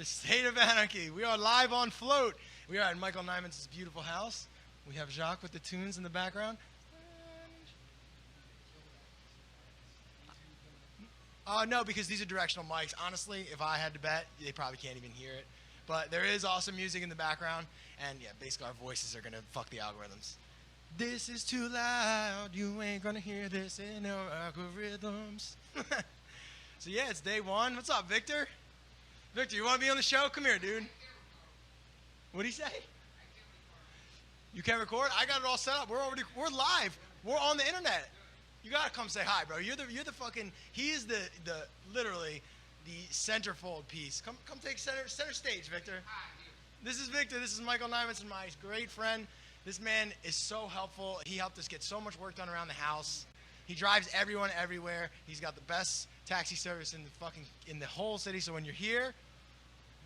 the State of Anarchy. We are live on Flote. We are at Michael Nyman's beautiful house. We have Jacques with the tunes in the background. No, because these are directional mics. Honestly, if I had to bet, they probably can't even hear it. But there is awesome music in the background. And yeah, basically our voices are going to fuck the algorithms. This is too loud. You ain't going to hear this in our algorithms. So yeah, it's day one. What's up, Victor? Victor, you want to be on the show? Come here, dude. What'd he say? You can't record? I got it all set up. We're live. We're on the internet. You gotta come say hi, bro. You're the fucking. He is the literally the centerfold piece. Come take center stage, Victor. This is Victor. This is Michael Nyman, my great friend. This man is so helpful. He helped us get so much work done around the house. He drives everyone everywhere. He's got the best taxi service in the whole city. So when you're here,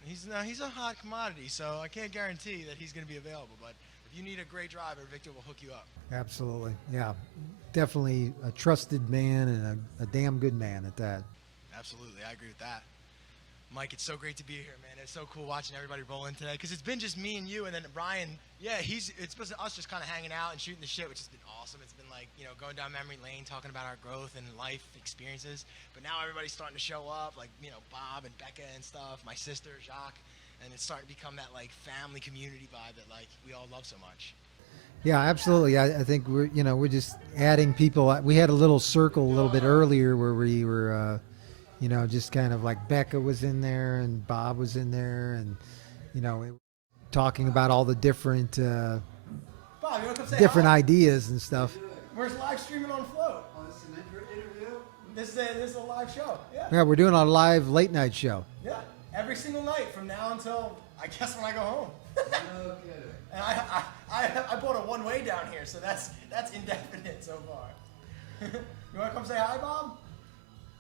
he's a hot commodity. So I can't guarantee that he's going to be available. But if you need a great driver, Victor will hook you up. Absolutely, yeah, definitely a trusted man and a damn good man at that. Absolutely, I agree with that. Mike, it's so great to be here, man. It's so cool watching everybody roll in today because it's been just me and you, and then Brian. Yeah, it's been us just kind of hanging out and shooting the shit, which has been awesome. It's been like, you know, going down memory lane, talking about our growth and life experiences. But now everybody's starting to show up, like, you know, Bob and Becca and stuff, my sister, Jacques, and it's starting to become that like family community vibe that like we all love so much. Yeah, absolutely. I think we're just adding people. We had a little circle a little bit earlier where we were, just kind of like Becca was in there and Bob was in there, and talking about all the different Bob, you want to come say different hi? Ideas and stuff. We're live streaming on Flote. Oh, this is an interview? This is a live show. Yeah. Yeah, we're doing a live late night show. Yeah. Every single night from now until I guess when I go home. No kidding. And I bought a one-way down here, so that's indefinite so far. You want to come say hi, Bob?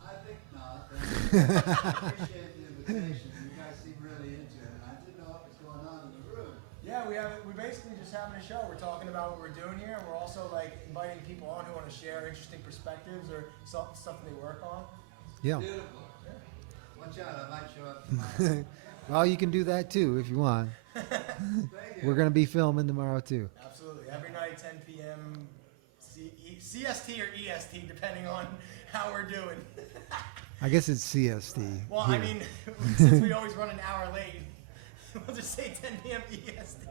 I think not. I appreciate the invitation. You guys seem really into it. I didn't know what was going on in the room. Yeah, we're basically just having a show. We're talking about what we're doing here, and we're also like inviting people on who want to share interesting perspectives or stuff they work on. Yeah. Beautiful. Yeah. Watch out, I might show up tomorrow. Well, you can do that too if you want. We're going to be filming tomorrow too. Absolutely. Every night, 10 p.m. CST or EST, depending on how we're doing. I guess it's CST. Well, here. I mean, since we always run an hour late, we'll just say 10 p.m. EST.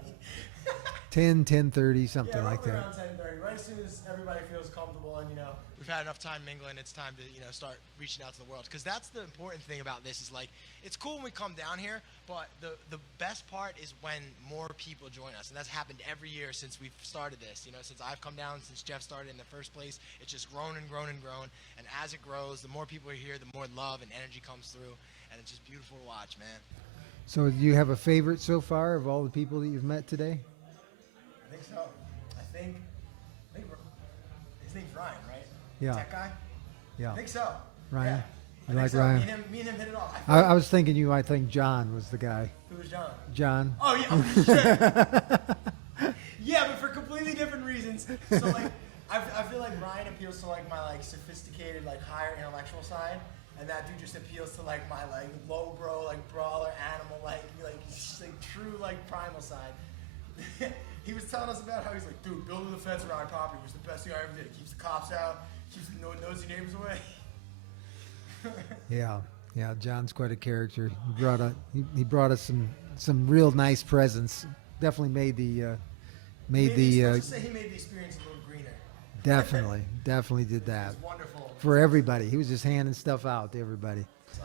10:30, something Yeah, like that. around 10:30. Right as soon as everybody feels comfortable and, we've had enough time mingling, it's time to, start reaching out to the world. Because that's the important thing about this is, like, it's cool when we come down here, but the best part is when more people join us. And that's happened every year since we've started this. Since I've come down, since Jeff started in the first place, it's just grown and grown and grown. And as it grows, the more people are here, the more love and energy comes through. And it's just beautiful to watch, man. So do you have a favorite so far of all the people that you've met today? I think so. I think his name's Ryan, right? Yeah. Tech guy? Yeah. I think so. Ryan? Yeah. You I like think so. Ryan? Me and him hit it off. I was thinking you might think John was the guy. Who was John? John. Oh, yeah. Oh, shit. Yeah, but for completely different reasons. So, like, I feel like Ryan appeals to, like, my, like, sophisticated, like, higher intellectual side. And that dude just appeals to, like, my, like, low bro, like, brawler, animal, like true, like, primal side. He was telling us about how he's like, dude, building the fence around our property was the best thing I ever did. It keeps the cops out, keeps the nosy neighbors away. Yeah. John's quite a character. He brought us some real nice presents. Definitely made the Let's say he made the experience a little greener. Definitely did that. It's wonderful. For everybody. He was just handing stuff out to everybody. So,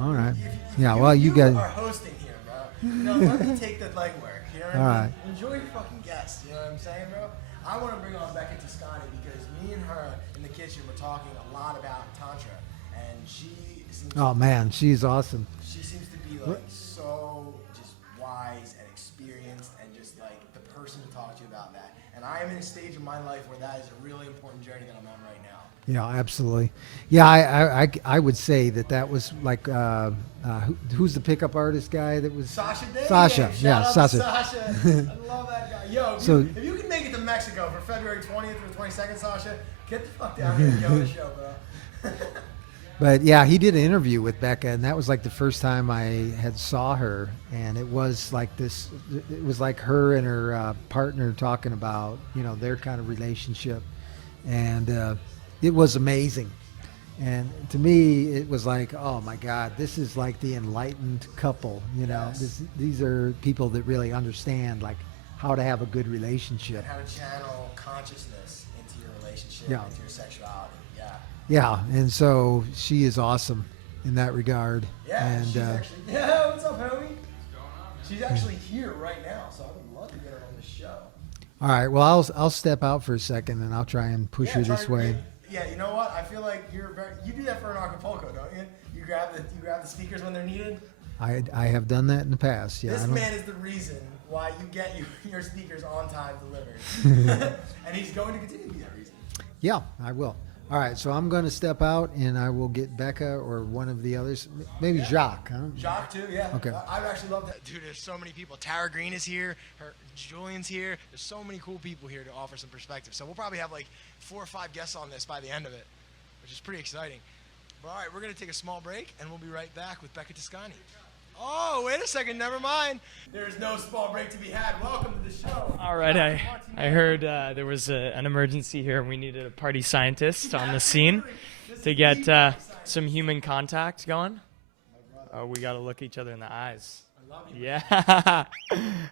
All right. You guys are hosting here, bro. Let me take the legwork. You know what All I mean? right. Enjoy your fucking guests. You know what I'm saying, bro? I want to bring on Becca Toscani because me and her in the kitchen were talking a lot about Tantra. And she seems she's awesome. She seems to be like so just wise and experienced and just like the person to talk to about that. And I am in a stage of my life where that is a really important journey that I'm on right now. Yeah, absolutely. Yeah, I would say that was like who's the pickup artist guy that was Sasha Day. Sasha. Shout out Sasha. to Sasha. I love that guy. Yo, if you can make it to Mexico for February 20th or 22nd, Sasha, get the fuck down here and go to the show, bro. But yeah, he did an interview with Becca, and that was like the first time I had saw her, and it was like this. It was like her and her partner talking about their kind of relationship, and it was amazing. And to me, it was like, oh my God, this is like the enlightened couple. These are people that really understand like how to have a good relationship. And how to channel consciousness into your relationship, Yeah. into your sexuality. Yeah. Yeah, and so she is awesome in that regard. Yeah, and she's actually. Yeah, what's up, homie? She's actually here right now, so I would love to get her on the show. all right, well, I'll step out for a second, and I'll try and push her this way. Yeah, you know what? I feel like you do that for an Acapulco, don't you? You grab the speakers when they're needed. I have done that in the past. Yeah. This man is the reason why you get your speakers on time delivered, and he's going to continue to be that reason. Yeah, I will. All right, so I'm going to step out, and I will get Becca or one of the others, maybe Jacques. Huh? Jacques too, yeah. Okay. I actually love that. Dude, there's so many people. Tara Green is here. Julian's here. There's so many cool people here to offer some perspective. So we'll probably have like 4 or 5 guests on this by the end of it, which is pretty exciting. But all right, we're going to take a small break, and we'll be right back with Becca Toscani. Oh, wait a second. Never mind. There's no small break to be had. Welcome to the show. All right, I heard there was an emergency here. We needed a party scientist on the scene to get some human contact going. Oh, we got to look each other in the eyes. I love you. Yeah.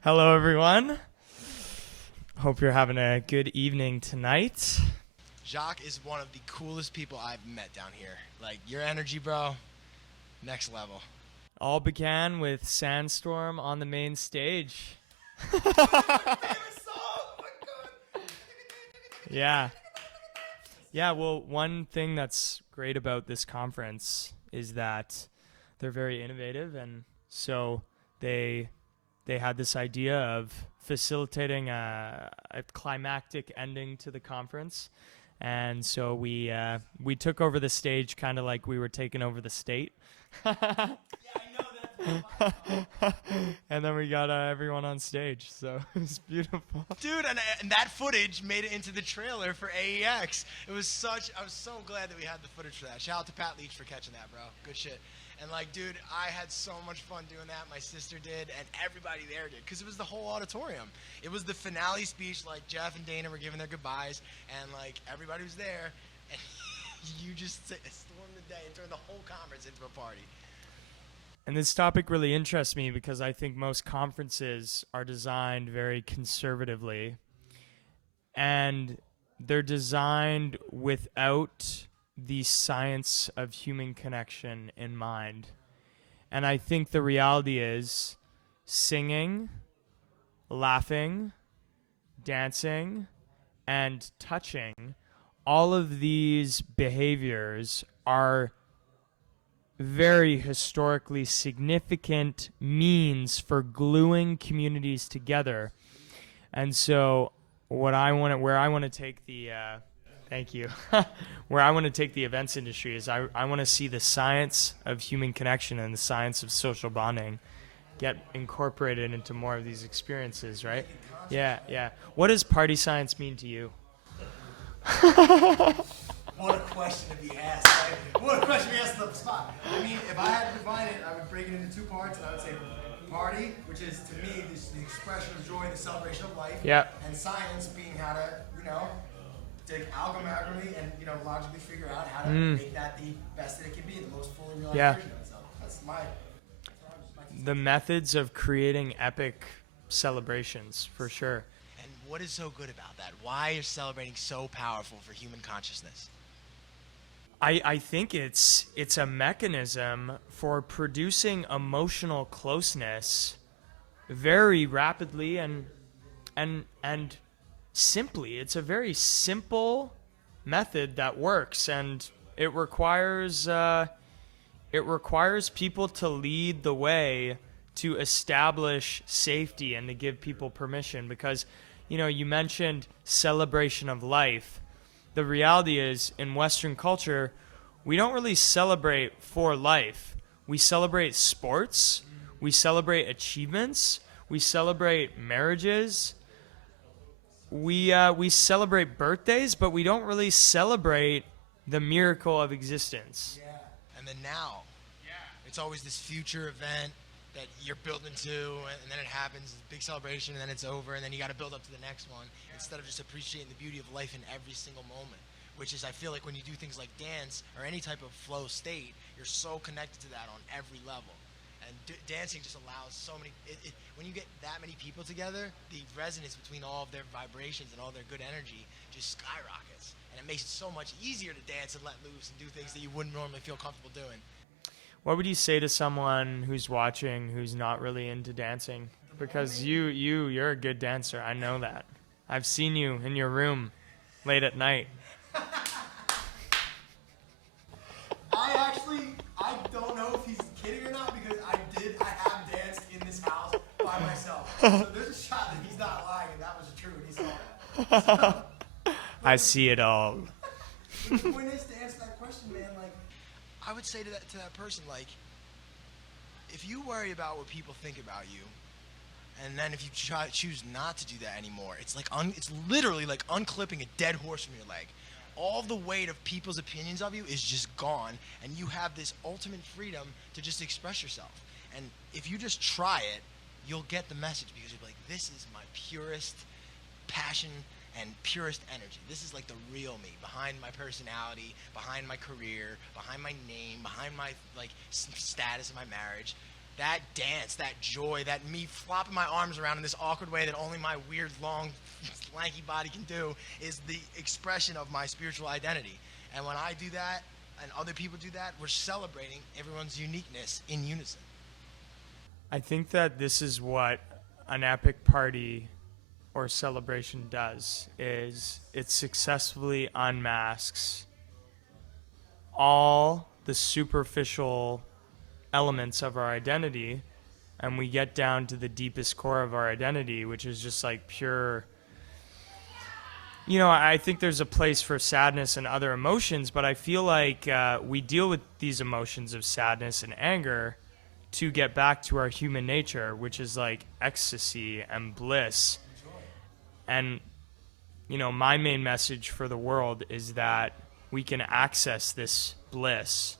Hello, everyone. Hope you're having a good evening tonight. Jacques is one of the coolest people I've met down here. Like, your energy, bro, next level. All began with Sandstorm on the main stage. Yeah. Yeah, well, one thing that's great about this conference is that they're very innovative, and so they had this idea of facilitating a climactic ending to the conference. And so we took over the stage kind of like we were taking over the state. Yeah, I know that. And then we got everyone on stage, so it was beautiful. Dude, and that footage made it into the trailer for AEX. I was so glad that we had the footage for that. Shout out to Pat Leach for catching that, bro. Good shit. And like, dude, I had so much fun doing that. My sister did, and everybody there did, because it was the whole auditorium. It was the finale speech, like Jeff and Dana were giving their goodbyes, and like everybody was there, and you just stormed the day and turned the whole conference into a party. And this topic really interests me because I think most conferences are designed very conservatively, and they're designed without the science of human connection in mind. And I think the reality is singing, laughing, dancing, and touching, all of these behaviors are very historically significant means for gluing communities together. And so where I want to take the thank you. Where I want to take the events industry is I want to see the science of human connection and the science of social bonding get incorporated into more of these experiences, right? Yeah. What does party science mean to you? What a question to be asked, right? What a question to be asked on the spot. I mean, if I had to define it, I would break it into 2 parts, and I would say party, which is to me the expression of joy, the celebration of life, and science being how to, take alchemy and, logically figure out how to make that the best that it can be, the most fully realized version of itself. That's the methods of creating epic celebrations, for sure. And what is so good about that? Why is celebrating so powerful for human consciousness? I think it's a mechanism for producing emotional closeness very rapidly and simply. It's a very simple method that works, and it requires people to lead the way to establish safety and to give people permission, because you mentioned celebration of life. The reality is, in Western culture, we don't really celebrate for life. We celebrate sports, we celebrate achievements, we celebrate marriages, we celebrate birthdays, but we don't really celebrate the miracle of existence. and then now. It's always this future event that you're building to, and then it happens, big celebration, and then it's over, and then you got to build up to the next one, instead of just appreciating the beauty of life in every single moment, which is, I feel like when you do things like dance or any type of flow state, you're so connected to that on every level. And dancing just allows so many, when you get that many people together, the resonance between all of their vibrations and all their good energy just skyrockets. And it makes it so much easier to dance and let loose and do things that you wouldn't normally feel comfortable doing. What would you say to someone who's watching who's not really into dancing? Because you're a good dancer. I know that. I've seen you in your room late at night. I don't know if he's kidding or not, because I have danced in this house by myself. So there's a shot that he's not lying, and that was true, and he saw that. I see it all. The point is, to answer that question, man, like, I would say to that person, like, if you worry about what people think about you, and then if you choose not to do that anymore, it's like it's literally like unclipping a dead horse from your leg. All the weight of people's opinions of you is just gone, and you have this ultimate freedom to just express yourself. And if you just try it, you'll get the message, because you'll be like, this is my purest passion and purest energy. This is like the real me, behind my personality, behind my career, behind my name, behind my like status in my marriage. That dance, that joy, that me flopping my arms around in this awkward way that only my weird, long, lanky body can do, is the expression of my spiritual identity. And when I do that, and other people do that, we're celebrating everyone's uniqueness in unison. I think that this is what an epic party or celebration does, is it successfully unmasks all the superficial elements of our identity, and we get down to the deepest core of our identity, which is just like pure. You know, I think there's a place for sadness and other emotions, but I feel like we deal with these emotions of sadness and anger to get back to our human nature, which is like ecstasy and bliss. And, you know, my main message for the world is that we can access this bliss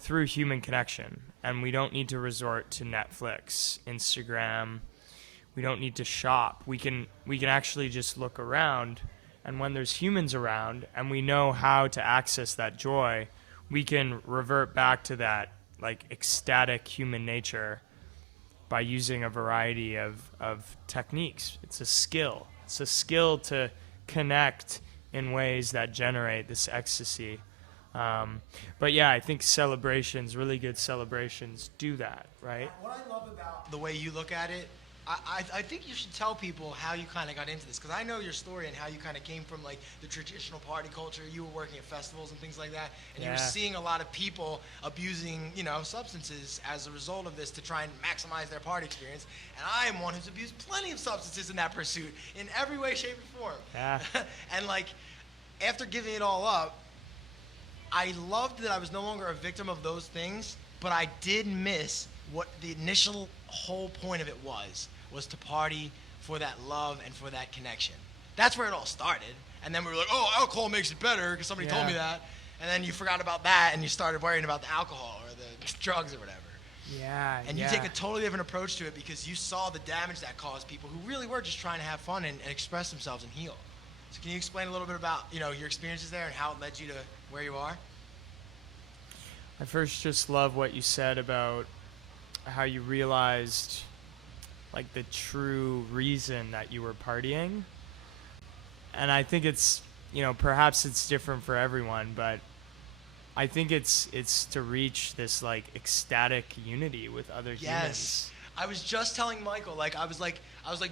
through human connection, and we don't need to resort to Netflix, Instagram. We don't need to shop. We can actually just look around, and when there's humans around and we know how to access that joy, we can revert back to that like ecstatic human nature by using a variety of techniques. It's a skill. It's a skill to connect in ways that generate this ecstasy. But yeah, I think celebrations, really good celebrations, do that, right? What I love about the way you look at it, I think you should tell people how you kind of got into this, because I know your story and how you kind of came from like the traditional party culture. You were working at festivals and things like that, and you were seeing a lot of people abusing, you know, substances as a result of this to try and maximize their party experience. And I am one who's abused plenty of substances in that pursuit, in every way, shape, or form. Yeah. And like, after giving it all up, I loved that I was no longer a victim of those things, but I did miss what the initial whole point of it was to party for that love and for that connection. That's where it all started. And then we were like, oh, alcohol makes it better because somebody told me that. And then you forgot about that and you started worrying about the alcohol or the drugs or whatever. Yeah. And you take a totally different approach to it because you saw the damage that caused people who really were just trying to have fun and express themselves and heal. So can you explain a little bit about, you know, your experiences there and how it led you to where you are? I first just love what you said about how you realized like the true reason that you were partying. And I think it's, you know, perhaps it's different for everyone, but I think it's to reach this like ecstatic unity with other humans. I was just telling Michael, I was like,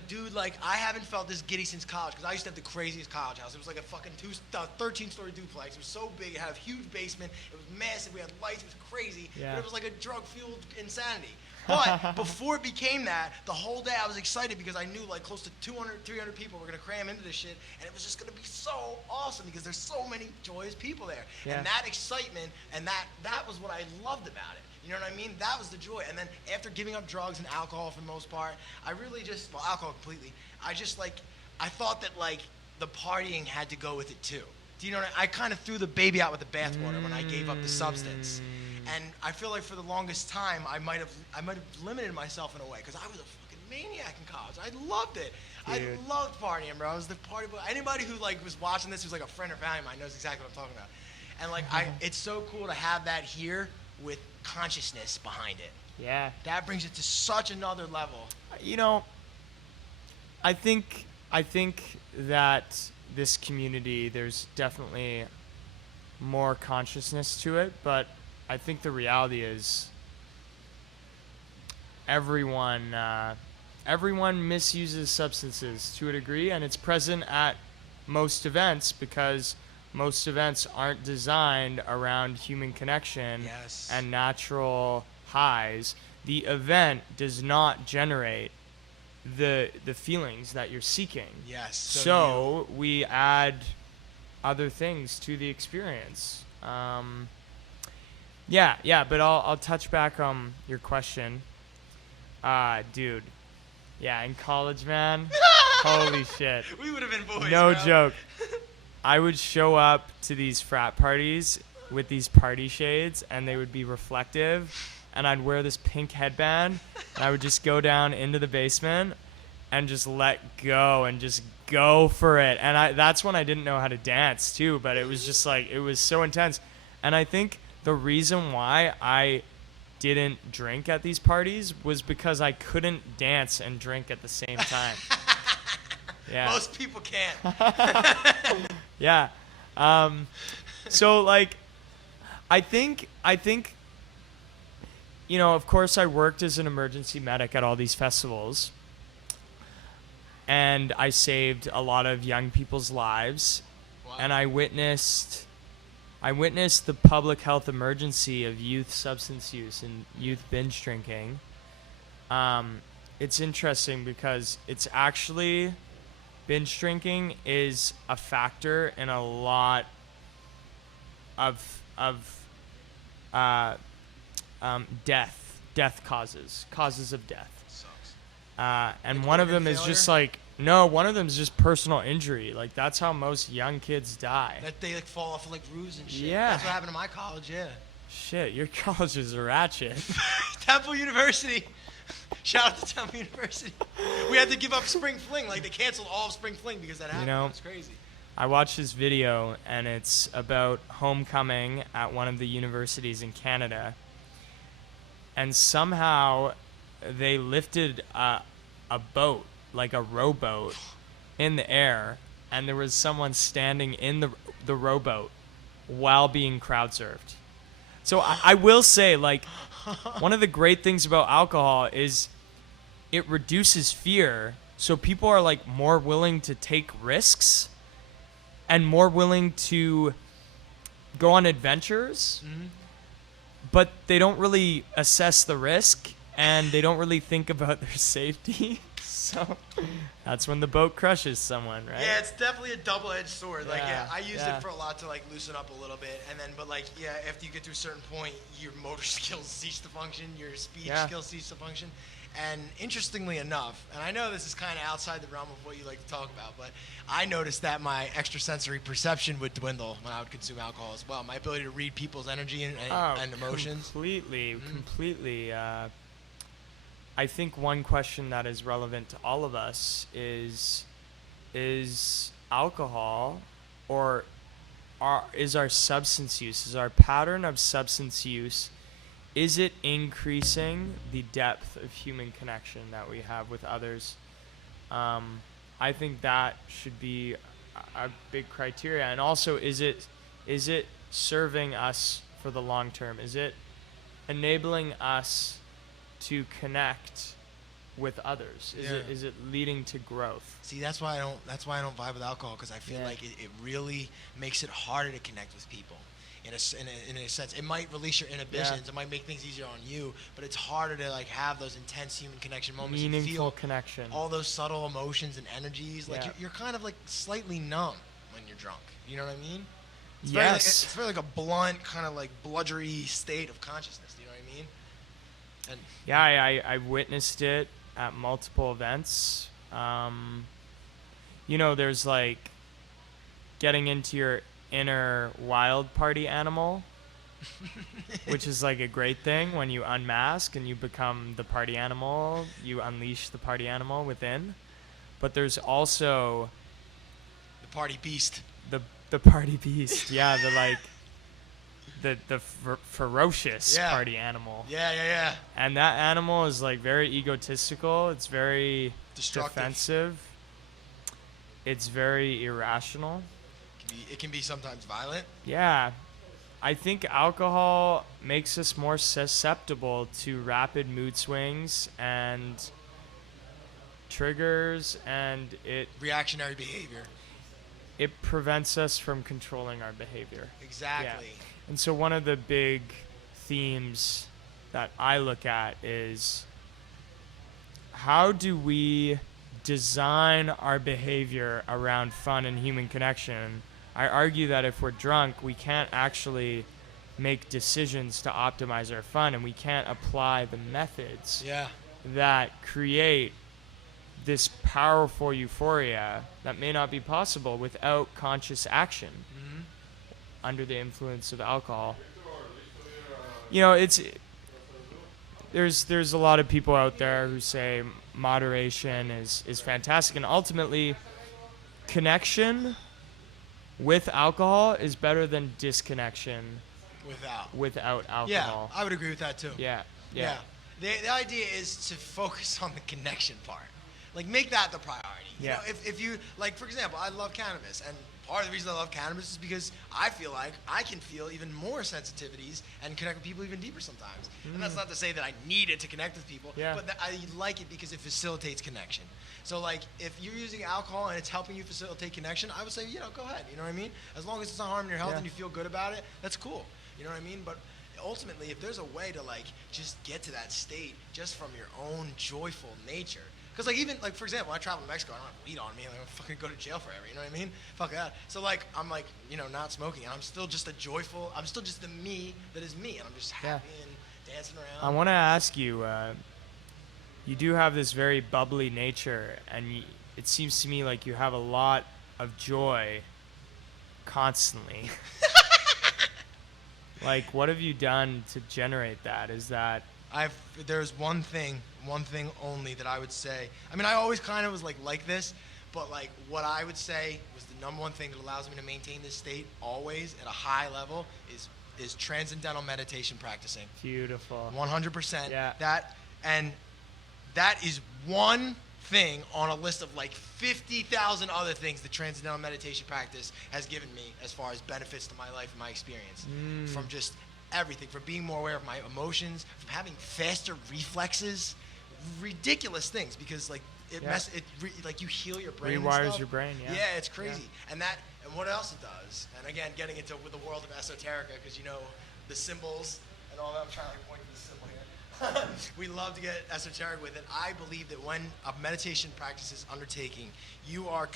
dude, like, I haven't felt this giddy since college, because I used to have the craziest college house. It was like a fucking 13-story duplex. It was so big. It had a huge basement. It was massive. We had lights. It was crazy. Yeah. But it was like a drug-fueled insanity. But before it became that, the whole day I was excited because I knew like close to 200, 300 people were going to cram into this shit, and it was just going to be so awesome because there's so many joyous people there. Yeah. And that excitement and that was what I loved about it. You know what I mean? That was the joy. And then after giving up drugs and alcohol for the most part, I really just, well, alcohol completely, I thought that like the partying had to go with it too. Do you know what I kind of threw the baby out with the bathwater when I gave up the substance. And I feel like for the longest time I might have limited myself in a way because I was a fucking maniac in college. I loved it. Dude. I loved partying, bro. I was the party boy. Anybody who like was watching this who's like a friend or family of mine knows exactly what I'm talking about. And like it's so cool to have that here with consciousness behind it. Yeah. That brings it to such another level. You know, I think that this community, there's definitely more consciousness to it, but I think the reality is everyone misuses substances to a degree, and it's present at most events because most events aren't designed around human connection Yes. and natural highs. The event does not generate the feelings that you're seeking. Yes. So we add other things to the experience. Yeah, but I'll touch back on your question. Dude. Yeah, in college, man. Holy shit. We would have been boys. No bro. joke. I would show up to these frat parties with these party shades, and they would be reflective, and I'd wear this pink headband, and I would just go down into the basement and just let go and just go for it. And that's when I didn't know how to dance too, but it was just like, it was so intense. And I think the reason why I didn't drink at these parties was because I couldn't dance and drink at the same time. Yeah. Most people can't. Yeah. So like, I think, you know, of course I worked as an emergency medic at all these festivals, and I saved a lot of young people's lives. Wow. And I witnessed the public health emergency of youth substance use and youth binge drinking. It's interesting because it's actually, binge drinking is a factor in a lot of death causes of death. Sucks. And Like one of organ them is just failure? like, no, one of them is just personal injury. Like that's how most young kids die. That they like fall off of like roofs and shit. Yeah. That's what happened to my college, yeah. Shit, your college is a ratchet. Temple University. Shout out to Temple University. We had to give up spring fling. Like they canceled all of spring fling because that happened. know, It's crazy. I watched this video, and it's about homecoming at one of the universities in Canada. And somehow they lifted a boat, like a rowboat, in the air, and there was someone standing in the rowboat while being crowd surfed. So I will say, like, one of the great things about alcohol is it reduces fear, so people are like more willing to take risks and more willing to go on adventures, but they don't really assess the risk and they don't really think about their safety. So that's when the boat crushes someone, right? Yeah, it's definitely a double-edged sword. Like, yeah, Yeah, I used yeah. it for a lot to like loosen up a little bit, and then, but like, yeah, after you get to a certain point, your motor skills cease to function, your speech Yeah. skills cease to function. And interestingly enough, and I know this is kind of outside the realm of what you like to talk about, but I noticed that my extrasensory perception would dwindle when I would consume alcohol as well. My ability to read people's energy and emotions. Completely. I think one question that is relevant to all of us is alcohol, or is our substance use, is our pattern of substance use, is it increasing the depth of human connection that we have with others? I think that should be a big criteria. And also, is it serving us for the long term? Is it enabling us to connect with others? Is it leading to growth? See, that's why I don't vibe with alcohol, because I feel Yeah. like it really makes it harder to connect with people. In a sense, it might release your inhibitions. Yeah. It might make things easier on you, but it's harder to like have those intense human connection moments. You Meaningful feel connection. all those subtle emotions and energies. Like Yeah. you're kind of like slightly numb when you're drunk. You know what I mean? It's Yes. It's very like a blunt, kind of like bludgery state of consciousness. Do you know what I mean? And Yeah, I witnessed it at multiple events. You know, there's like getting into your inner wild party animal, which is like a great thing when you unmask and you become the party animal, you unleash the party animal within. But there's also The party beast. the party beast, yeah, the ferocious Yeah. party animal. Yeah. And that animal is like very egotistical. It's very Destructive. defensive. It's very irrational. It can be sometimes violent. Yeah. I think alcohol makes us more susceptible to rapid mood swings and triggers, and Reactionary behavior. it prevents us from controlling our behavior. Exactly. And so one of the big themes that I look at is how do we design our behavior around fun and human connection? I argue that if we're drunk, we can't actually make decisions to optimize our fun, and we can't apply the methods Yeah. that create this powerful euphoria that may not be possible without conscious action under the influence of alcohol. You know, there's a lot of people out there who say moderation is fantastic, and ultimately connection with alcohol is better than disconnection without alcohol. Yeah, I would agree with that too. Yeah. The idea is to focus on the connection part. Like, make that the priority. You Yeah. know, if you, like, for example, I love cannabis, and part of the reason I love cannabis is because I feel like I can feel even more sensitivities and connect with people even deeper sometimes. And that's not to say that I need it to connect with people, Yeah. but that I like it because it facilitates connection. So, like, if you're using alcohol and it's helping you facilitate connection, I would say, go ahead. You know what I mean? As long as it's not harming your health Yeah. and you feel good about it, that's cool. You know what I mean? But ultimately, if there's a way to, like, just get to that state just from your own joyful nature. Because, like, even, like, for example, when I travel to Mexico, I don't have weed on me. Like, I'm fucking go to jail forever, you know what I mean? Fuck that. So, like, I'm, like, not smoking. And I'm still just I'm still just the me that is me. And I'm just happy and dancing around. I want to ask you, you do have this very bubbly nature, and it seems to me like you have a lot of joy constantly. Like, what have you done to generate that? Is that... There's one thing only that I would say. I mean, I always kind of was like this, but like what I would say was the number one thing that allows me to maintain this state always at a high level is transcendental meditation practicing. Beautiful. 100%. Yeah. That is one thing on a list of like 50,000 other things that transcendental meditation practice has given me as far as benefits to my life and my experience. From just everything, from being more aware of my emotions, from having faster reflexes, ridiculous things, because like like you heal your brain. Rewires and stuff. your brain, yeah. Yeah, it's crazy. And what else it does, and again, getting into with the world of esoterica, because the symbols and all that. I'm trying to point to the symbol here. We love to get esoteric with it. I believe that when a meditation practice is undertaking, you are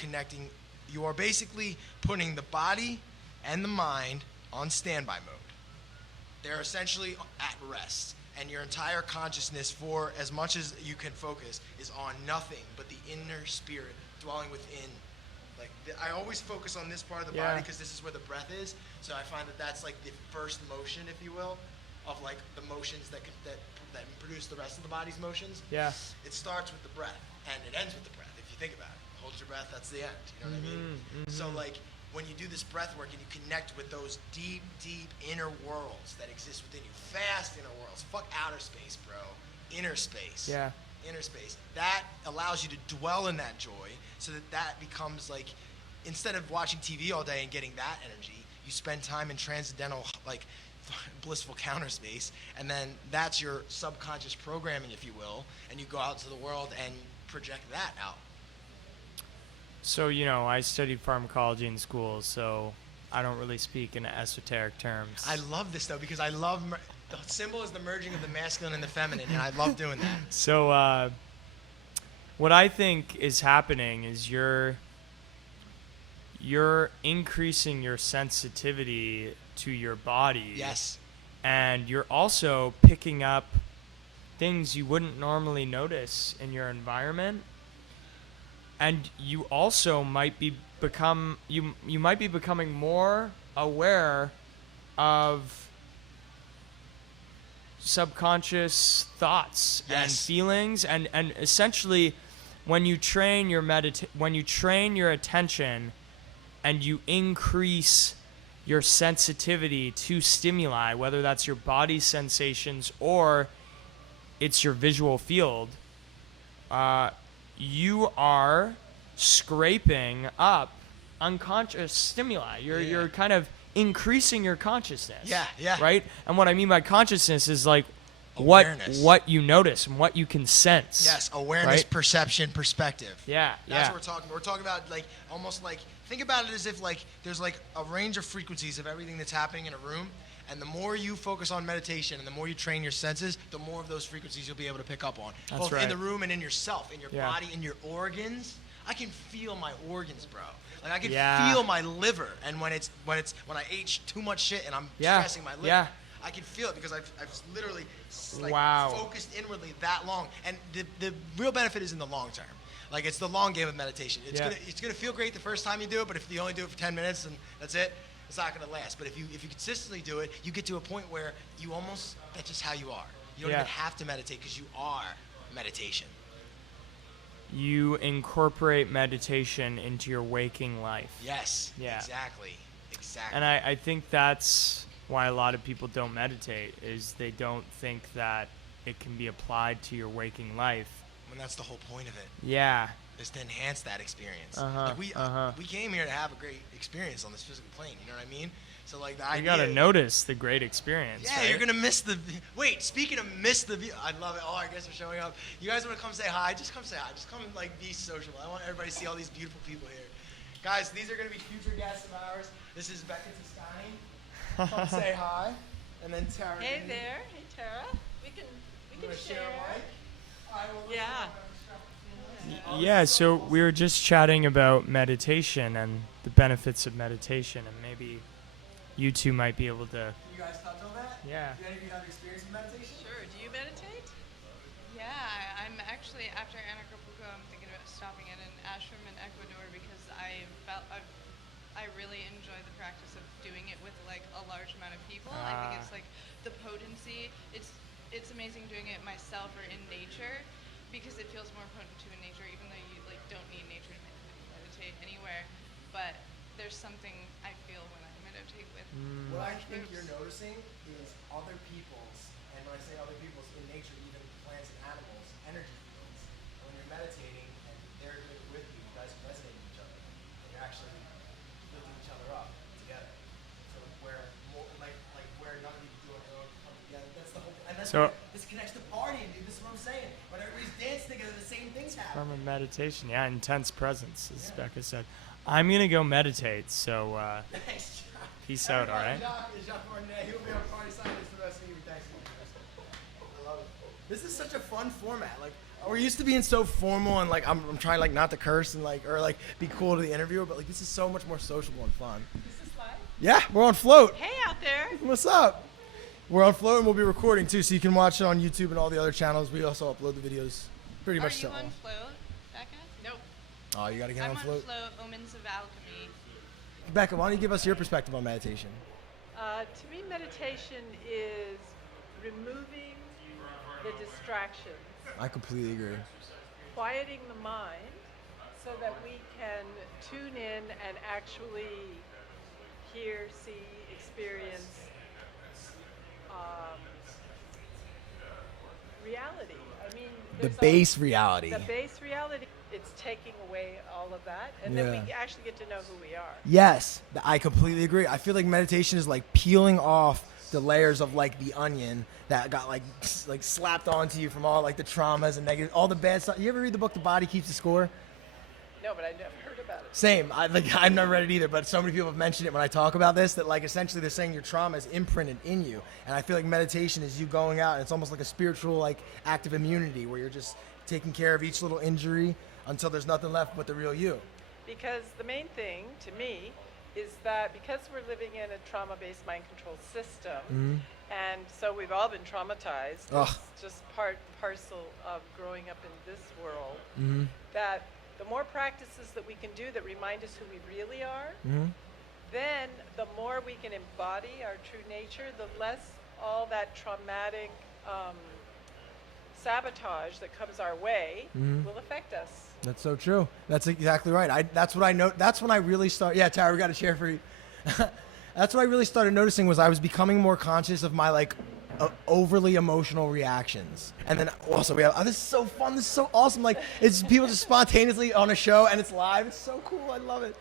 basically putting the body and the mind on standby mode. They're essentially at rest, and your entire consciousness, for as much as you can focus, is on nothing but the inner spirit dwelling within. Like, I always focus on this part of the body because this is where the breath is. So I find that that's like the first motion, if you will, of like the motions that produce the rest of the body's motions. Yeah. It starts with the breath and it ends with the breath. If you think about it, hold your breath. That's the end. You know what I mean? So like, when you do this breath work and you connect with those deep, deep inner worlds that exist within you, fast inner worlds, fuck outer space, bro, inner space. Yeah. Inner space. That allows you to dwell in that joy, so that becomes like, instead of watching TV all day and getting that energy, you spend time in transcendental, like, blissful counter space, and then that's your subconscious programming, if you will, and you go out to the world and project that out. So, I studied pharmacology in school, so I don't really speak in esoteric terms. I love this, though, because I love... the symbol is the merging of the masculine and the feminine, and I love doing that. So, what I think is happening is you're increasing your sensitivity to your body. Yes. And you're also picking up things you wouldn't normally notice in your environment. And you also might be becoming more aware of subconscious thoughts and Yes. feelings, and essentially when you train your attention and you increase your sensitivity to stimuli, whether that's your body sensations or it's your visual field, you are scraping up unconscious stimuli. You're kind of increasing your consciousness. Yeah. Right? And what I mean by consciousness is like Awareness. what you notice and what you can sense. Yes, awareness, right? perception, perspective. Yeah. That's what we're talking about. We're talking about like almost like think about it as if like there's like a range of frequencies of everything that's happening in a room, and the more you focus on meditation and the more you train your senses, the more of those frequencies you'll be able to pick up on. That's both right. in the room and in yourself, in your Yeah. body, in your organs. I can feel my organs, bro. Like I can Yeah. feel my liver, and when I ate too much shit and I'm Yeah. stressing my liver, Yeah. I can feel it because I've literally like Wow. focused inwardly that long. And the real benefit is in the long term. Like it's the long game of meditation. It's gonna feel great the first time you do it, but if you only do it for 10 minutes and that's it, it's not gonna last. But if you consistently do it, you get to a point where that's just how you are. You don't Yeah. even have to meditate because you are meditation. You incorporate meditation into your waking life. Yes. Yeah. Exactly. And I think that's why a lot of people don't meditate, is they don't think that it can be applied to your waking life. When that's the whole point of it. Yeah. Is to enhance that experience. Uh-huh, Like we came here to have a great experience on this physical plane. You know what I mean? So like the You idea. gotta notice the great experience. Yeah, right? you're gonna miss the. Wait, speaking of miss the view, I love it. All our guests are showing up. You guys want to come say hi? Just come say hi. Just come and like be sociable. I want everybody to see all these beautiful people here. Guys, these are gonna be future guests of ours. This is Becca Toscani. Come say hi, and then Tara. Hey there. Hey Tara. We can Share share. a mic. I will Yeah. Yeah, so we were just chatting about meditation and the benefits of meditation, and maybe you two might be able to. You guys touch on that? Yeah. Do any of you have experience in meditation? Sure. Do you meditate? Yeah, I'm actually after Anarchy, I'm thinking about stopping at an ashram in Ecuador because I really enjoy the practice of doing it with like a large amount of people. I think it's like the potency. It's amazing doing it myself or in nature because it feels more potent to in nature, even though you like don't need nature to meditate anywhere. But there's something I feel when I meditate with. What I think groups. you're noticing is other people's, and when I say other people's, in nature, even plants and animals, energy fields. And when you're meditating and they're doing it with you, you guys resonate with each other. And you're actually lifting each other up together. So where more, like where none of you do it alone, come together. That's the whole. And that's So- where this connects to partying, dude. This is what I'm saying. When everybody's dancing together, the same things happen. Form of meditation, yeah, intense presence, as Becca said. I'm gonna go meditate, so Thanks, John. peace out, all right? Jacques Martinet, he'll be on party scientist the rest of you. Thanks, I love it. This is such a fun format. Like we're used to being so formal and like I'm trying like not to curse and like or like be cool to the interviewer, but like this is so much more sociable and fun. Is this live? Yeah, we're on Flote. Hey out there. What's up? We're on Flote and we'll be recording too, so you can watch it on YouTube and all the other channels. We also upload the videos pretty Are much you to on all. Flote, Becca? Nope. Oh, you gotta get I'm on on Flote. Flote, Omens of Alchemy. Becca, why don't you give us your perspective on meditation? To me, meditation is removing the distractions, I completely agree. quieting the mind so that we can tune in and actually hear, see, experience reality. I mean, The there's base reality. The base reality. It's taking away all of that, and then we Yeah. actually get to know who we are. Yes, I completely agree. I feel like meditation is like peeling off the layers of like the onion that got like slapped onto you from all like the traumas and negative, all the bad stuff. You ever read the book The Body Keeps the Score? No, but I never heard about it. Same. I've never read it either, but so many people have mentioned it when I talk about this that like essentially they're saying your trauma is imprinted in you, and I feel like meditation is you going out and it's almost like a spiritual like act of immunity where you're just taking care of each little injury until there's nothing left but the real you. Because the main thing to me is that because we're living in a trauma-based mind control system, and so we've all been traumatized, Ugh. it's just part and parcel of growing up in this world, that the more practices that we can do that remind us who we really are, then the more we can embody our true nature, the less all that traumatic sabotage that comes our way will affect us. That's so true. That's exactly right. That's what I know. That's when I really start. Yeah, Tara, we got a chair for you. That's what I really started noticing was I was becoming more conscious of my like overly emotional reactions. And then also we have, this is so fun. This is so awesome. Like it's people just spontaneously on a show and it's live. It's so cool. I love it.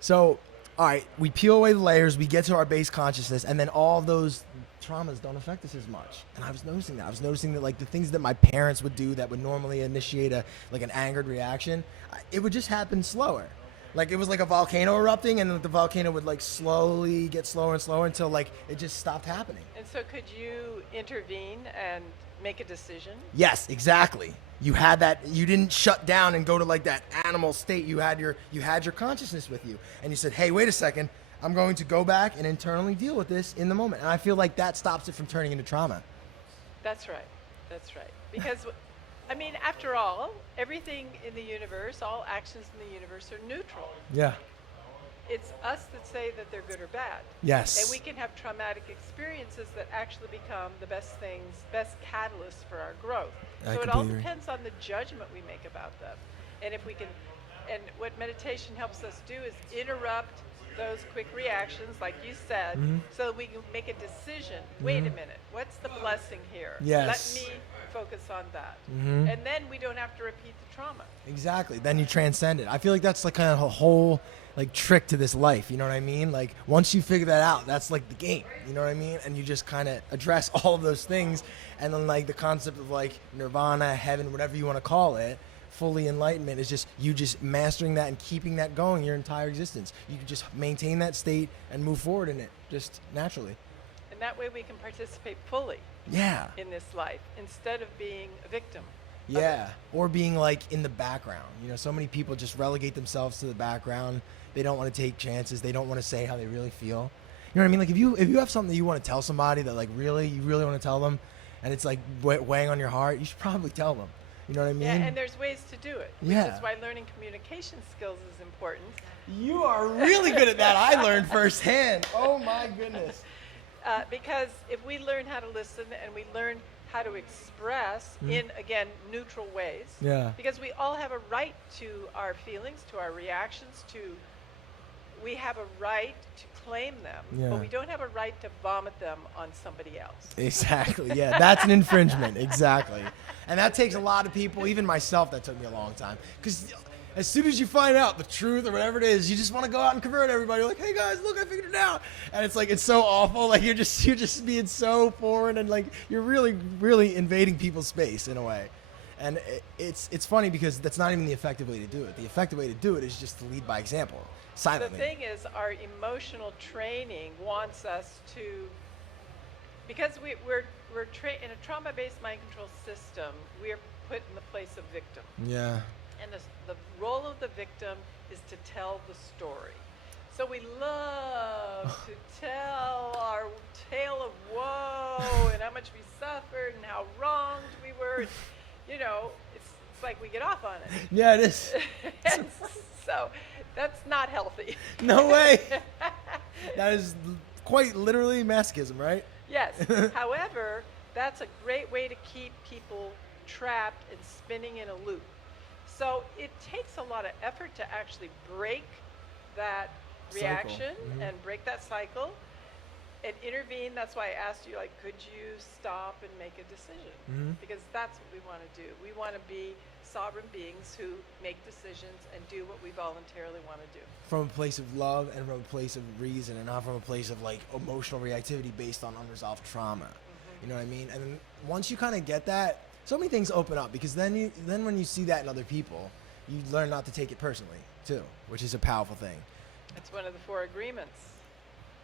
So, all right, we peel away the layers. We get to our base consciousness, and then all those traumas don't affect us as much. And I was noticing that. I was noticing that like the things that my parents would do that would normally initiate an angered reaction, it would just happen slower. Like it was like a volcano erupting, and the volcano would like slowly get slower and slower until like it just stopped happening. And so could you intervene and make a decision? Yes, exactly. You had that. You didn't shut down and go to like that animal state. You had your consciousness with you, and you said, "Hey, wait a second. I'm going to go back and internally deal with this in the moment." And I feel like that stops it from turning into trauma. That's right. That's right. Because, I mean, after all, everything in the universe, all actions in the universe are neutral. Yeah. It's us that say that they're good or bad. Yes. And we can have traumatic experiences that actually become the best catalysts for our growth. I So it all completely agree. depends on the judgment we make about them. And if we can, and what meditation helps us do is interrupt those quick reactions, like you said, so that we can make a decision. Wait a minute, what's the blessing here? Yes. Let me focus on that. And then we don't have to repeat the trauma. Exactly. Then you transcend it. I feel like that's like kind of a whole like trick to this life. You know what I mean? Like once you figure that out, that's like the game. You know what I mean? And you just kind of address all of those things. And then like the concept of like nirvana, heaven, whatever you want to call it, fully enlightenment is just you just mastering that and keeping that going your entire existence. You can just maintain that state and move forward in it just naturally. And that way we can participate fully Yeah. in this life instead of being a victim. Yeah, or being like in the background. You know, so many people just relegate themselves to the background. They don't want to take chances. They don't want to say how they really feel. You know what I mean? Like if you have something that you want to tell somebody that like you really want to tell them, and it's like weighing on your heart, you should probably tell them. You know what I mean? Yeah, and there's ways to do it, which Yeah. is why learning communication skills is important. You are really good at that. I learned firsthand. Oh my goodness. Because if we learn how to listen and we learn how to express in, again, neutral ways, Yeah. because we all have a right to our feelings, to our reactions, we have a right to claim them, Yeah. but we don't have a right to vomit them on somebody else. Exactly. Yeah, that's an infringement. Exactly. And that takes a lot of people, even myself, that took me a long time. Because as soon as you find out the truth or whatever it is, you just want to go out and convert everybody. You're like, hey guys, look, I figured it out. And it's like, it's so awful. Like you're just being so foreign and like you're really invading people's space in a way. And it's funny because that's not even the effective way to do it. The effective way to do it is just to lead by example, silently. The thing is, our emotional training wants us to, because we're in a trauma-based mind control system, we're put in the place of victim. Yeah. And the role of the victim is to tell the story. So we love to tell our tale of woe and how much we suffered and how wronged we were. You know, it's like we get off on it. Yeah, it is. And so that's not healthy. No way. That is quite literally masochism, right? Yes. However, that's a great way to keep people trapped and spinning in a loop. So it takes a lot of effort to actually break that Cycle. reaction and break that cycle and intervene. That's why I asked you, like, could you stop and make a decision? Because that's what we want to do. We want to be sovereign beings who make decisions and do what we voluntarily want to do. From a place of love and from a place of reason and not from a place of like emotional reactivity based on unresolved trauma. You know what I mean? And then once you kind of get that, so many things open up because then when you see that in other people, you learn not to take it personally too, which is a powerful thing. That's one of the 4 agreements.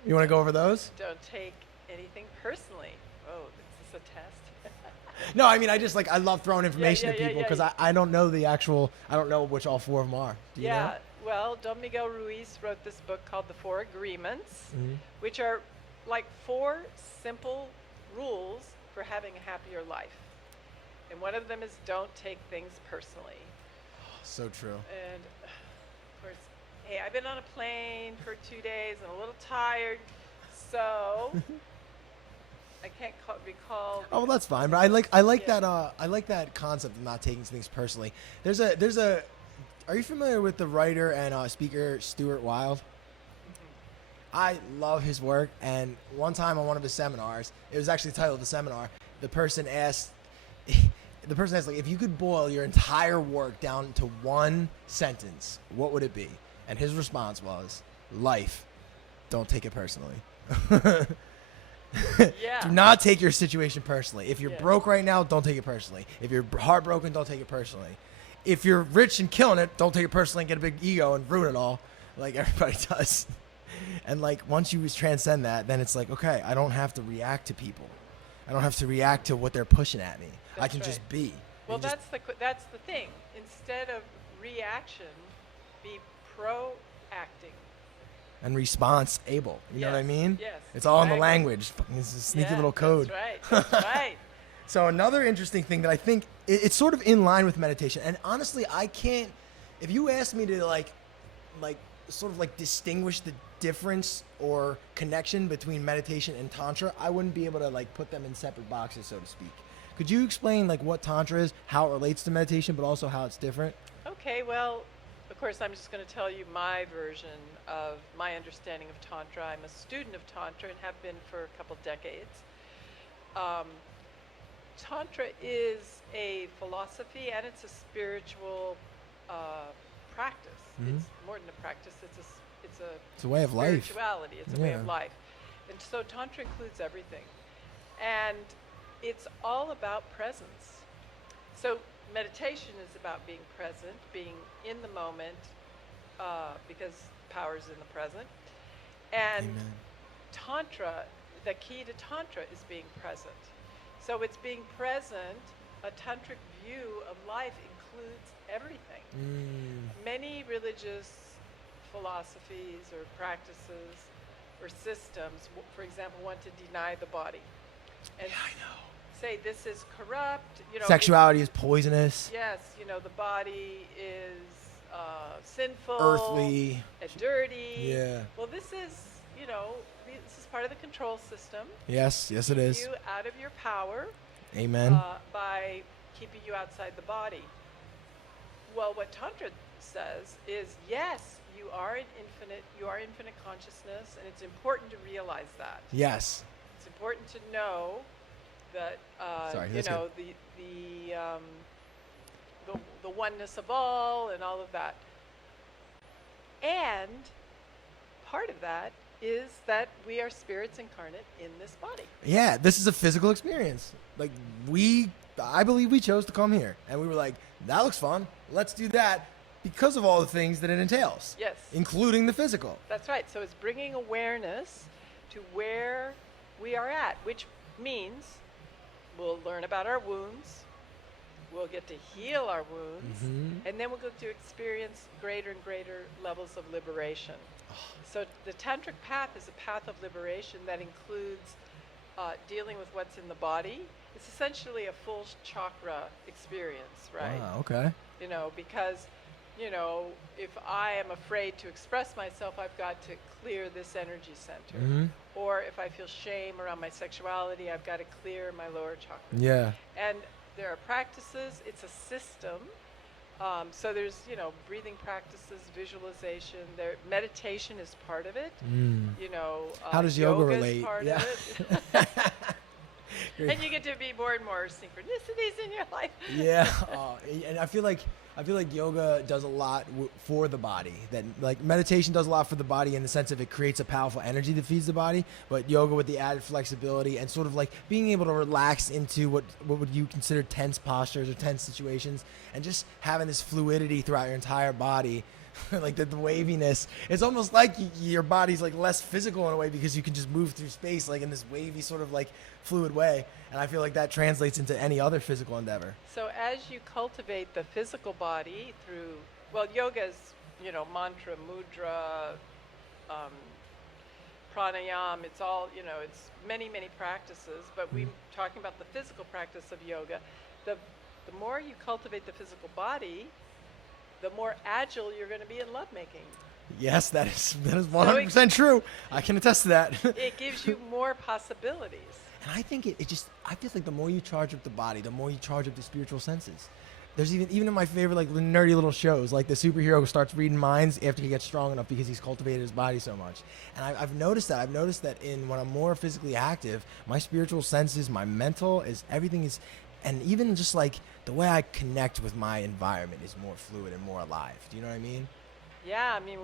You want to go over those? Don't take anything personally. Oh, is this a test? No, I mean, I love throwing information yeah, at people yeah. because I don't know I don't know which all 4 of them are. Do you know? Yeah, well, Don Miguel Ruiz wrote this book called The 4 Agreements, which are like 4 simple rules for having a happier life. And one of them is don't take things personally. So true. And of course, Hey, I've been on a plane for 2 days and a little tired, so I can't recall. Oh, well, that's fine. But I like Yeah. that I like that concept of not taking things personally. There's a. Are you familiar with the writer and speaker Stuart Wilde? I love his work, and one time on one of his seminars, it was actually titled the seminar. The person asked, like, if you could boil your entire work down to one sentence, what would it be? And his response was, life. Don't take it personally. Yeah. Do not take your situation personally. If you're Yeah. broke right now, don't take it personally. If you're heartbroken, don't take it personally. If you're rich and killing it, don't take it personally and get a big ego and ruin it all, like everybody does. And like once you transcend that, then it's like, okay, I don't have to react to people. I don't have to react to what they're pushing at me. I That's can right. just be. Well, And just- that's the thing. Instead of reaction, be proacting. and response able. You know what I Yes, mean? yes, It's all in the exactly. language. Fucking It's a sneaky Yeah, little code. That's right. That's right. So another interesting thing that I think it's sort of in line with meditation. And honestly, I can't. If you ask me to like sort of like distinguish the difference or connection between meditation and tantra, I wouldn't be able to like put them in separate boxes, so to speak. Could you explain like what tantra is, how it relates to meditation, but also how it's different? Okay, well, of course, I'm just going to tell you my version of my understanding of Tantra. I'm a student of Tantra and have been for a couple decades. Tantra is a philosophy and it's a spiritual practice. Mhm. It's more than a practice, it's It's a way of life. spirituality. It's a way of Yeah. life. And so Tantra includes everything. And it's all about presence. So meditation is about being present, being in the moment, because power is in the present. And Amen. Tantra, the key to Tantra is being present. So it's being present. A tantric view of life includes everything. Many religious philosophies or practices or systems, for example, want to deny the body and say this is corrupt. You know, Sexuality is poisonous, yes, you know, the body is sinful, earthly. and dirty. Yeah. Well, this is, you know, this is part of the control system. Yes, yes it is. You out of your power Amen. by keeping you outside the body. Well, what Tantra says is, yes, you are infinite consciousness, and it's important to realize that. Yes. It's important to know that Sorry, you that's know the oneness of all and all of that. And part of that is that we are spirits incarnate in this body. Yeah, this is a physical experience. Like I believe we chose to come here, and we were like, that looks fun. Let's do that because of all the things that it entails. Yes. Including the physical. That's right. So it's bringing awareness to where we are at, which means we'll learn about our wounds, we'll get to heal our wounds, and then we'll get to experience greater and greater levels of liberation. So the tantric path is a path of liberation that includes dealing with what's in the body. It's essentially a full chakra experience, right? Wow, okay. You know, because, you know, if I am afraid to express myself, I've got to clear this energy center. Or if I feel shame around my sexuality, I've got to clear my lower chakra. Yeah. And there are practices, it's a system. So there's, you know, breathing practices, visualization, meditation is part of it. You know, How does yoga is relate? part Yeah. of it. And you get to be more and more synchronicities in your life. Yeah, and I feel like yoga does a lot for the body. That like meditation does a lot for the body in the sense of it creates a powerful energy that feeds the body. But yoga with the added flexibility and sort of like being able to relax into what would you consider tense postures or tense situations, and just having this fluidity throughout your entire body. Like the waviness, it's almost like your body's like less physical in a way because you can just move through space like in this wavy sort of like fluid way, and I feel like that translates into any other physical endeavor. So as you cultivate the physical body through, well, yoga's, you know, mantra, mudra, pranayama, it's all, you know, it's many, many practices, but we're talking about the physical practice of yoga. The more you cultivate the physical body, the more agile you're going to be in lovemaking. Yes, that is 100% true. I can attest to that. It gives you more possibilities. And I think I feel like the more you charge up the body, the more you charge up the spiritual senses. There's even in my favorite like nerdy little shows, like the superhero who starts reading minds after he gets strong enough because he's cultivated his body so much. And I've noticed that. I've noticed that when I'm more physically active, my spiritual senses, my mental everything is, and even just like the way I connect with my environment is more fluid and more alive. Do you know what I mean? Yeah, I mean,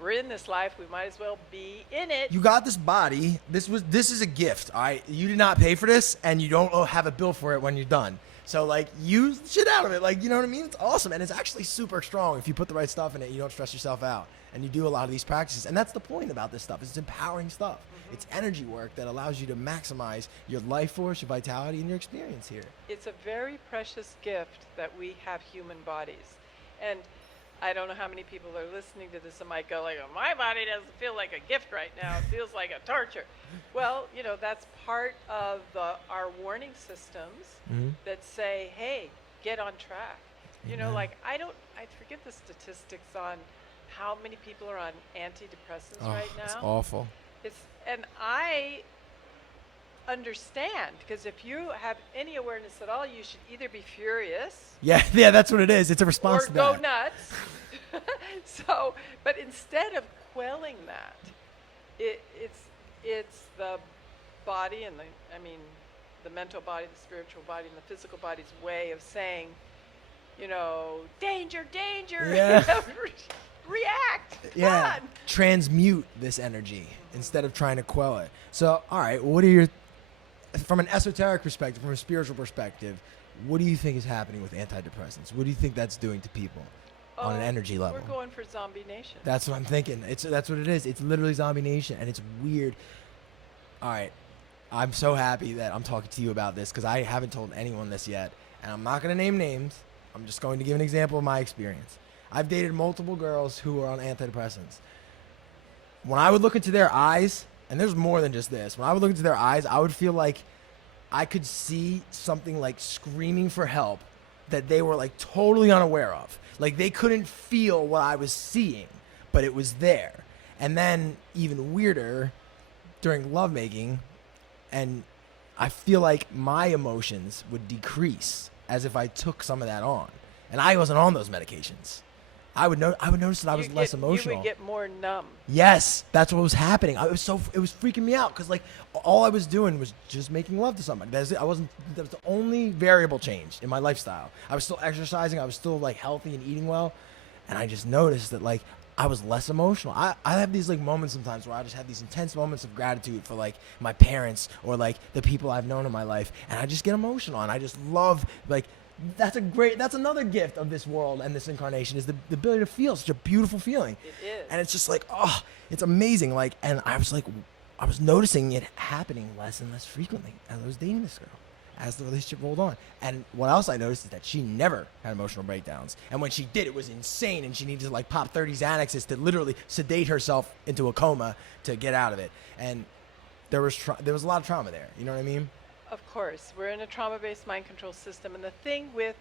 we're in this life. We might as well be in it. You got this body. This is a gift. All right, you did not pay for this, and you don't have a bill for it when you're done. So like, use the shit out of it. Like, you know what I mean? It's awesome, and it's actually super strong if you put the right stuff in it. You don't stress yourself out, and you do a lot of these practices. And that's the point about this stuff. It's empowering stuff. It's energy work that allows you to maximize your life force, your vitality, and your experience here. It's a very precious gift that we have human bodies, and I don't know how many people are listening to this and might go like, oh, my body doesn't feel like a gift right now. It feels like a torture. Well, that's part of our warning systems that say, hey, get on track. Like I forget the statistics on how many people are on antidepressants right now. It's awful. And I understand, because if you have any awareness at all, you should either be furious. Yeah, that's what it is. It's a response to that. Or go nuts. But instead of quelling that, it's the body and the mental body, the spiritual body, and the physical body's way of saying, danger, danger. Yeah. React. Yeah. Come on. Transmute this energy instead of trying to quell it. So, all right, what are from an esoteric perspective, from a spiritual perspective, what do you think is happening with antidepressants? What do you think that's doing to people on an energy level? We're going for zombie nation. That's what I'm thinking. That's what it is. It's literally zombie nation, and it's weird. All right, I'm so happy that I'm talking to you about this because I haven't told anyone this yet, and I'm not going to name names. I'm just going to give an example of my experience. I've dated multiple girls who are on antidepressants. When I would look into their eyes, and there's more than just this, when I would look into their eyes, I would feel like I could see something like screaming for help that they were like totally unaware of. Like they couldn't feel what I was seeing, but it was there. And then even weirder, during lovemaking, and I feel like my emotions would decrease as if I took some of that on. And I wasn't on those medications. I would notice that I was less emotional. You would get more numb. Yes, that's what was happening. It was freaking me out because like all I was doing was just making love to somebody. That was the only variable change in my lifestyle. I was still exercising. I was still like healthy and eating well, and I just noticed that like I was less emotional. I have these like moments sometimes where I just have these intense moments of gratitude for like my parents or like the people I've known in my life, and I just get emotional and I just love like. That's another gift of this world and this incarnation is the ability to feel such a beautiful feeling. It is. And it's just like, oh, it's amazing. Like, and I was noticing it happening less and less frequently as I was dating this girl, as the relationship rolled on. And what else I noticed is that she never had emotional breakdowns. And when she did, it was insane. And she needed to like pop 30 Xanaxes to literally sedate herself into a coma to get out of it. And there was a lot of trauma there. You know what I mean? Of course, we're in a trauma-based mind control system, and the thing with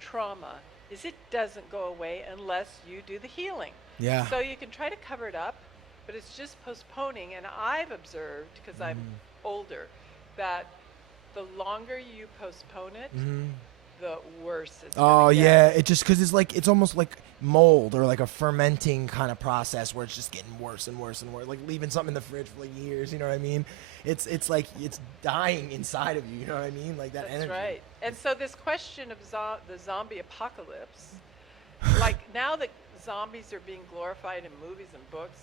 trauma is it doesn't go away unless you do the healing. Yeah. So you can try to cover it up, but it's just postponing, and I've observed, because I'm older, that the longer you postpone it, the worse it's gonna get. Yeah, it just because it's almost like mold or like a fermenting kind of process where it's just getting worse and worse and worse, like leaving something in the fridge for like years. You know what I mean? It's like it's dying inside of you. You know what I mean? Like that energy. That's right. And so this question of the zombie apocalypse, like now that zombies are being glorified in movies and books,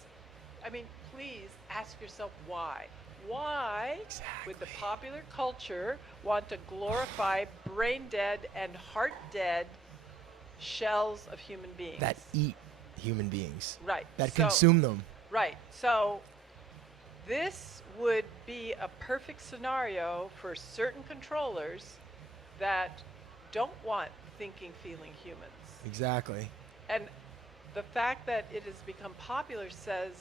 I mean, please ask yourself why. Why would the popular culture want to glorify brain dead and heart dead shells of human beings? That eat human beings. Right. That consume them. Right. So this would be a perfect scenario for certain controllers that don't want thinking, feeling humans. Exactly. And the fact that it has become popular says,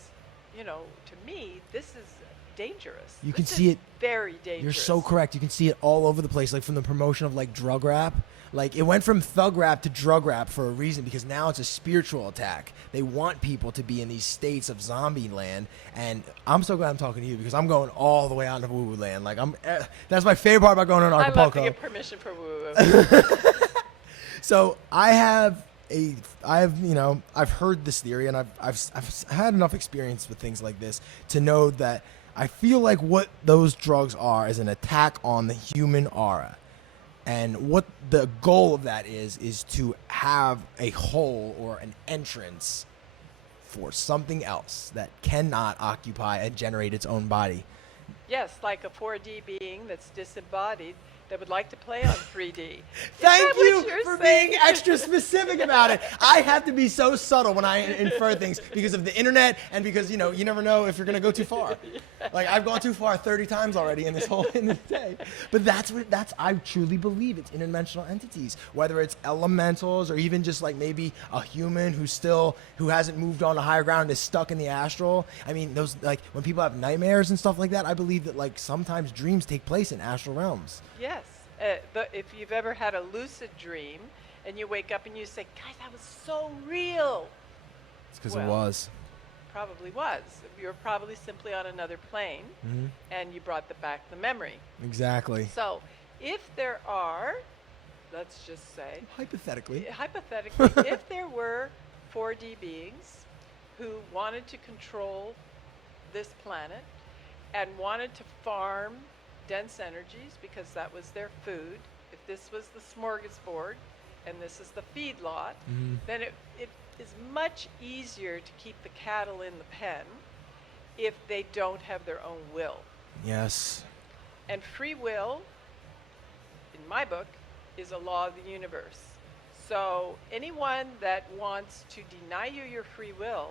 to me, this is dangerous. You can This see is it. Very dangerous. You're so correct. You can see it all over the place, like from the promotion of like drug rap. Like it went from thug rap to drug rap for a reason, because now it's a spiritual attack. They want people to be in these states of zombie land, and I'm so glad I'm talking to you because I'm going all the way out into woo-woo land. Like that's my favorite part about going on I Acapulco. love to get permission for woo-woo. So I've heard this theory, and I've had enough experience with things like this to know that I feel like what those drugs are is an attack on the human aura. And what the goal of that is to have a hole or an entrance for something else that cannot occupy and generate its own body. Yes, like a 4D being that's disembodied that would like to play on 3D. Thank you for being extra specific about it. I have to be so subtle when I infer things because of the internet and because, you never know if you're going to go too far. Like I've gone too far 30 times already in this day. But I truly believe it's interdimensional entities, whether it's elementals or even just like maybe a human who hasn't moved on to higher ground and is stuck in the astral. I mean, those, like when people have nightmares and stuff like that, I believe that like sometimes dreams take place in astral realms. Yes. If you've ever had a lucid dream and you wake up and you say, guys, that was so real. It's because it Well, was. Probably was. You were probably simply on another plane and you brought back the memory. Exactly. So if there are, let's just say, Hypothetically. if there were 4D beings who wanted to control this planet and wanted to farm dense energies because that was their food, if this was the smorgasbord and this is the feedlot, then it is much easier to keep the cattle in the pen if they don't have their own will. Yes. And free will, in my book, is a law of the universe. So anyone that wants to deny you your free will,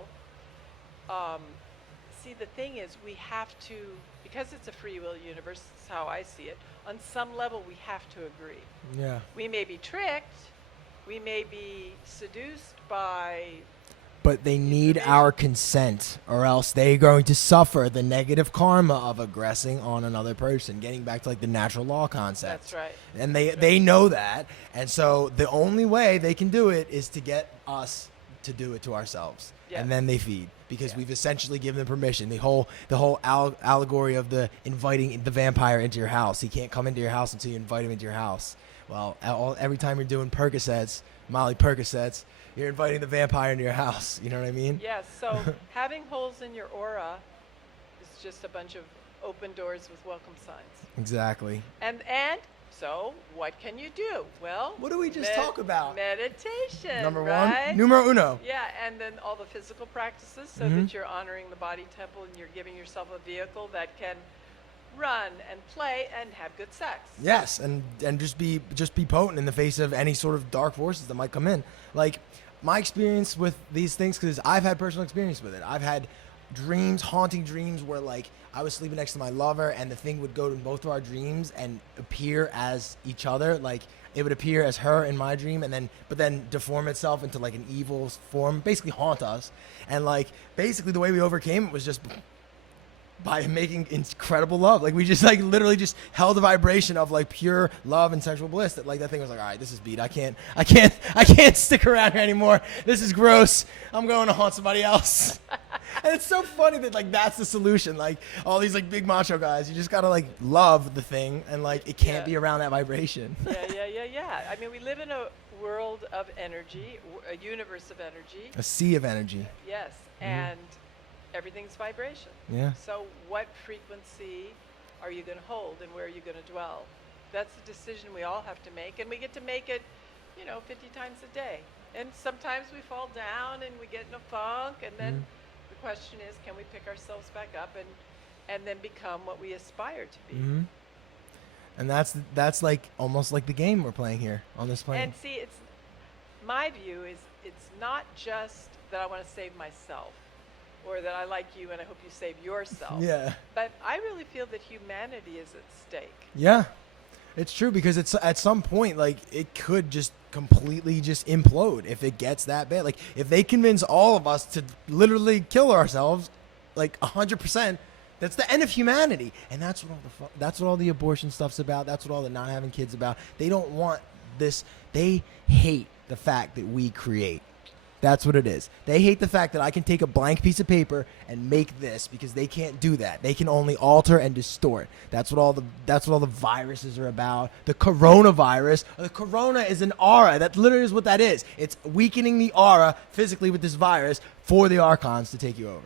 see, the thing is we have to, because it's a free will universe, that's how I see it, on some level we have to agree. Yeah. We may be tricked, we may be seduced by, But they need our consent, or else they're going to suffer the negative karma of aggressing on another person, getting back to like the natural law concept. that's right. And they know that, and so the only way they can do it is to get us to do it to ourselves. Yes. And then they feed, because Yes. we've essentially given them permission. The whole allegory of the inviting the vampire into your house. He can't come into your house until you invite him into your house. Well, every time you're doing Molly Percocets, you're inviting the vampire into your house. You know what I mean? Yes, so having holes in your aura is just a bunch of open doors with welcome signs. Exactly. And so what can you do? Well, What do we just talk about? Meditation. Number right? one, numero uno. Yeah, and then all the physical practices so Mhm. that you're honoring the body temple and you're giving yourself a vehicle that can run and play and have good sex. Yes, and just be potent in the face of any sort of dark forces that might come in. Like my experience with these things, because I've had personal experience with it. I've had dreams, haunting dreams, where like I was sleeping next to my lover, and the thing would go to both of our dreams and appear as each other. Like it would appear as her in my dream, and then deform itself into like an evil form, basically haunt us. And like basically the way we overcame it was just by making incredible love. Like we just like literally just held a vibration of like pure love and sexual bliss, that like that thing was like, all right, this is beat. I can't stick around here anymore. This is gross. I'm going to haunt somebody else. And it's so funny that like that's the solution. Like all these like big macho guys, you just gotta like love the thing, and like it can't be around that vibration. Yeah. I mean, we live in a world of energy, a universe of energy. A sea of energy. Yes, and everything's vibration. Yeah. So what frequency are you going to hold and where are you going to dwell? That's the decision we all have to make, and we get to make it, 50 times a day. And sometimes we fall down and we get in a funk, and then the question is, can we pick ourselves back up and then become what we aspire to be? Mm-hmm. And that's like almost like the game we're playing here on this planet. And see, it's my view is it's not just that I want to save myself, or that I like you and I hope you save yourself. Yeah. But I really feel that humanity is at stake. Yeah, it's true, because it's at some point like it could just completely just implode if it gets that bad. Like if they convince all of us to literally kill ourselves, like 100%, That's the end of humanity, and that's what all the abortion stuff's about. That's what all the not having kids about. They don't want this. They hate the fact that we create. That's what it is. They hate the fact that I can take a blank piece of paper and make this, because they can't do that. They can only alter and distort. That's what all the viruses are about. The coronavirus. The corona is an aura. That literally is what that is. It's weakening the aura physically with this virus for the archons to take you over.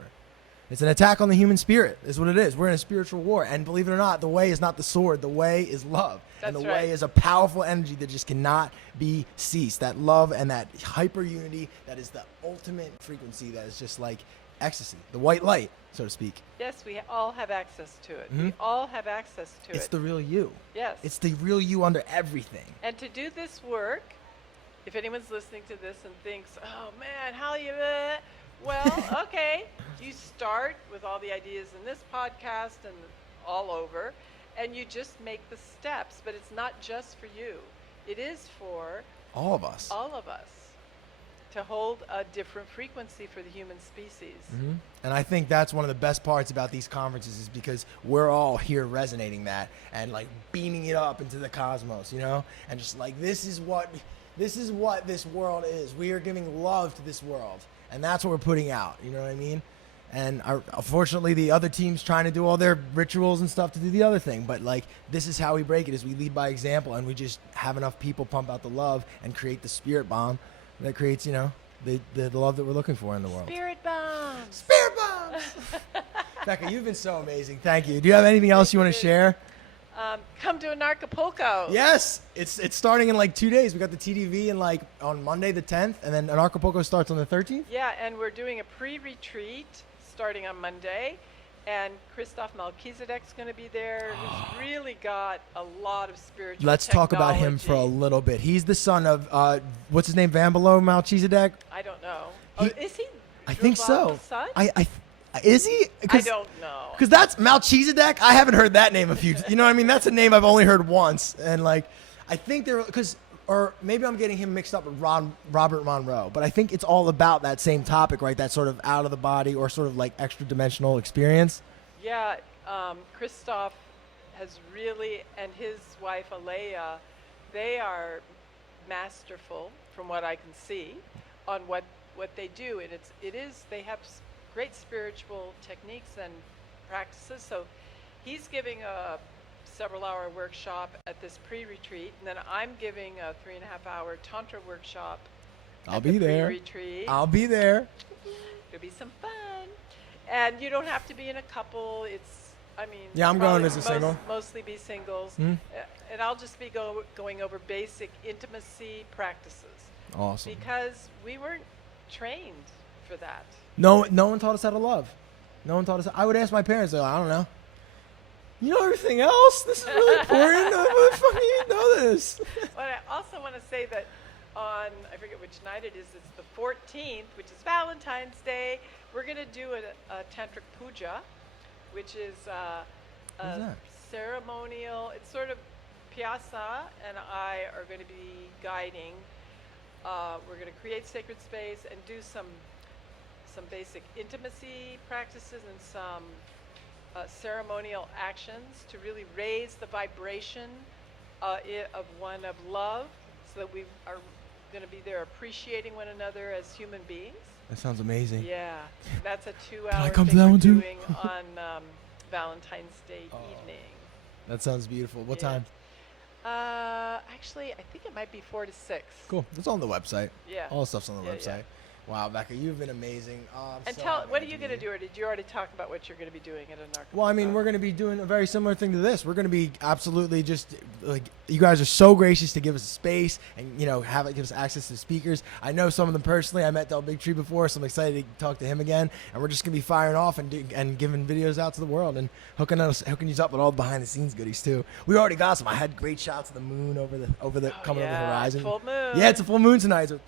It's an attack on the human spirit, is what it is. We're in a spiritual war. And believe it or not, the way is not the sword. The way is love. And the way is a powerful energy that just cannot be ceased. That love and that hyper unity, that is the ultimate frequency, that is just like ecstasy. The white light, so to speak. Yes, we all have access to it. Mhm. We all have access to it. It's the real you. Yes. It's the real you under everything. And to do this work, if anyone's listening to this and thinks, oh man, how you, well, okay, you start with all the ideas in this podcast and all over, and you just make the steps, but it's not just for you. It is for All of us. all of us to hold a different frequency for the human species. Mm-hmm. And I think that's one of the best parts about these conferences, is because we're all here resonating that and like beaming it up into the cosmos, you know, and just like this is what this world is. We are giving love to this world, and that's what we're putting out. You know what I mean? And unfortunately, the other team's trying to do all their rituals and stuff to do the other thing. But like, this is how we break it: is we lead by example, and we just have enough people pump out the love and create the spirit bomb that creates, you know, the love that we're looking for in the world. Spirit bombs. Spirit bombs. Becca, you've been so amazing. Thank you. Do you have anything else you want to share? Come to Anarchy. Yes, it's starting in like 2 days. We got the TDV in like on Monday the 10th, and then Anarchy starts on the 13th. Yeah, and we're doing a pre-retreat starting on Monday, and Christoph Melchizedek's going to be there. Who's really got a lot of spiritual Let's talk about him for a technology. little bit. He's the son of what's his name, Van Below Melchizedek. I don't know. He- Is he? I think so. Drubala's son? Is he? I don't know. Because that's Melchizedek. I haven't heard that name a few. You know what I mean? That's a name I've only heard once, and like, I think they're or maybe I'm getting him mixed up with Robert Monroe, but I think it's all about that same topic, right? That sort of out of the body or sort of like extra dimensional experience. Yeah, Christoph has really, and his wife Alea, they are masterful, from what I can see, on what they do, and they have great spiritual techniques and practices. So he's giving a several-hour workshop at this pre-retreat, and then I'm giving a 3.5-hour tantra workshop. I'll at be the there. Pre-retreat. I'll be there. It'll be some fun, and you don't have to be in a couple. Yeah, I'm going probably as a single. Mostly be singles, Hmm? and I'll just be going over basic intimacy practices. Awesome. Because we weren't trained for that. No one taught us how to love. No one taught us. I would ask my parents, though. I don't know. You know everything else? This is really important. How the fuck do you know this? But I also want to say that on, I forget which night it is, it's the 14th, which is Valentine's Day, we're going to do a tantric puja, which is a that? ceremonial, it's sort of Piazza and I are going to be guiding. We're going to create sacred space and do some basic intimacy practices and some ceremonial actions to really raise the vibration of one of love, so that we are going to be there appreciating one another as human beings. That sounds amazing. Yeah, that's a 2-hour I come to thing that we're one too? doing on Valentine's Day evening. That sounds beautiful. What Yeah. time? Actually, I think it might be 4 to 6. Cool. It's on the website. Yeah. All the stuff's on the Yeah, website. Wow, Becca, you've been amazing. And so tell, happy what are to you be going to here. do, or did you already talk about what you're going to be doing at Anarchy? Well, I mean, we're going to be doing a very similar thing to this. We're going to be absolutely just like, you guys are so gracious to give us a space and, you know, give us access to speakers. I know some of them personally. I met Del Bigtree before, so I'm excited to talk to him again. And we're just going to be firing off and giving videos out to the world and hooking you up with all the behind the scenes goodies too. We already got some. I had great shots of the moon over the coming over the horizon. Full moon. Yeah, it's a full moon tonight. So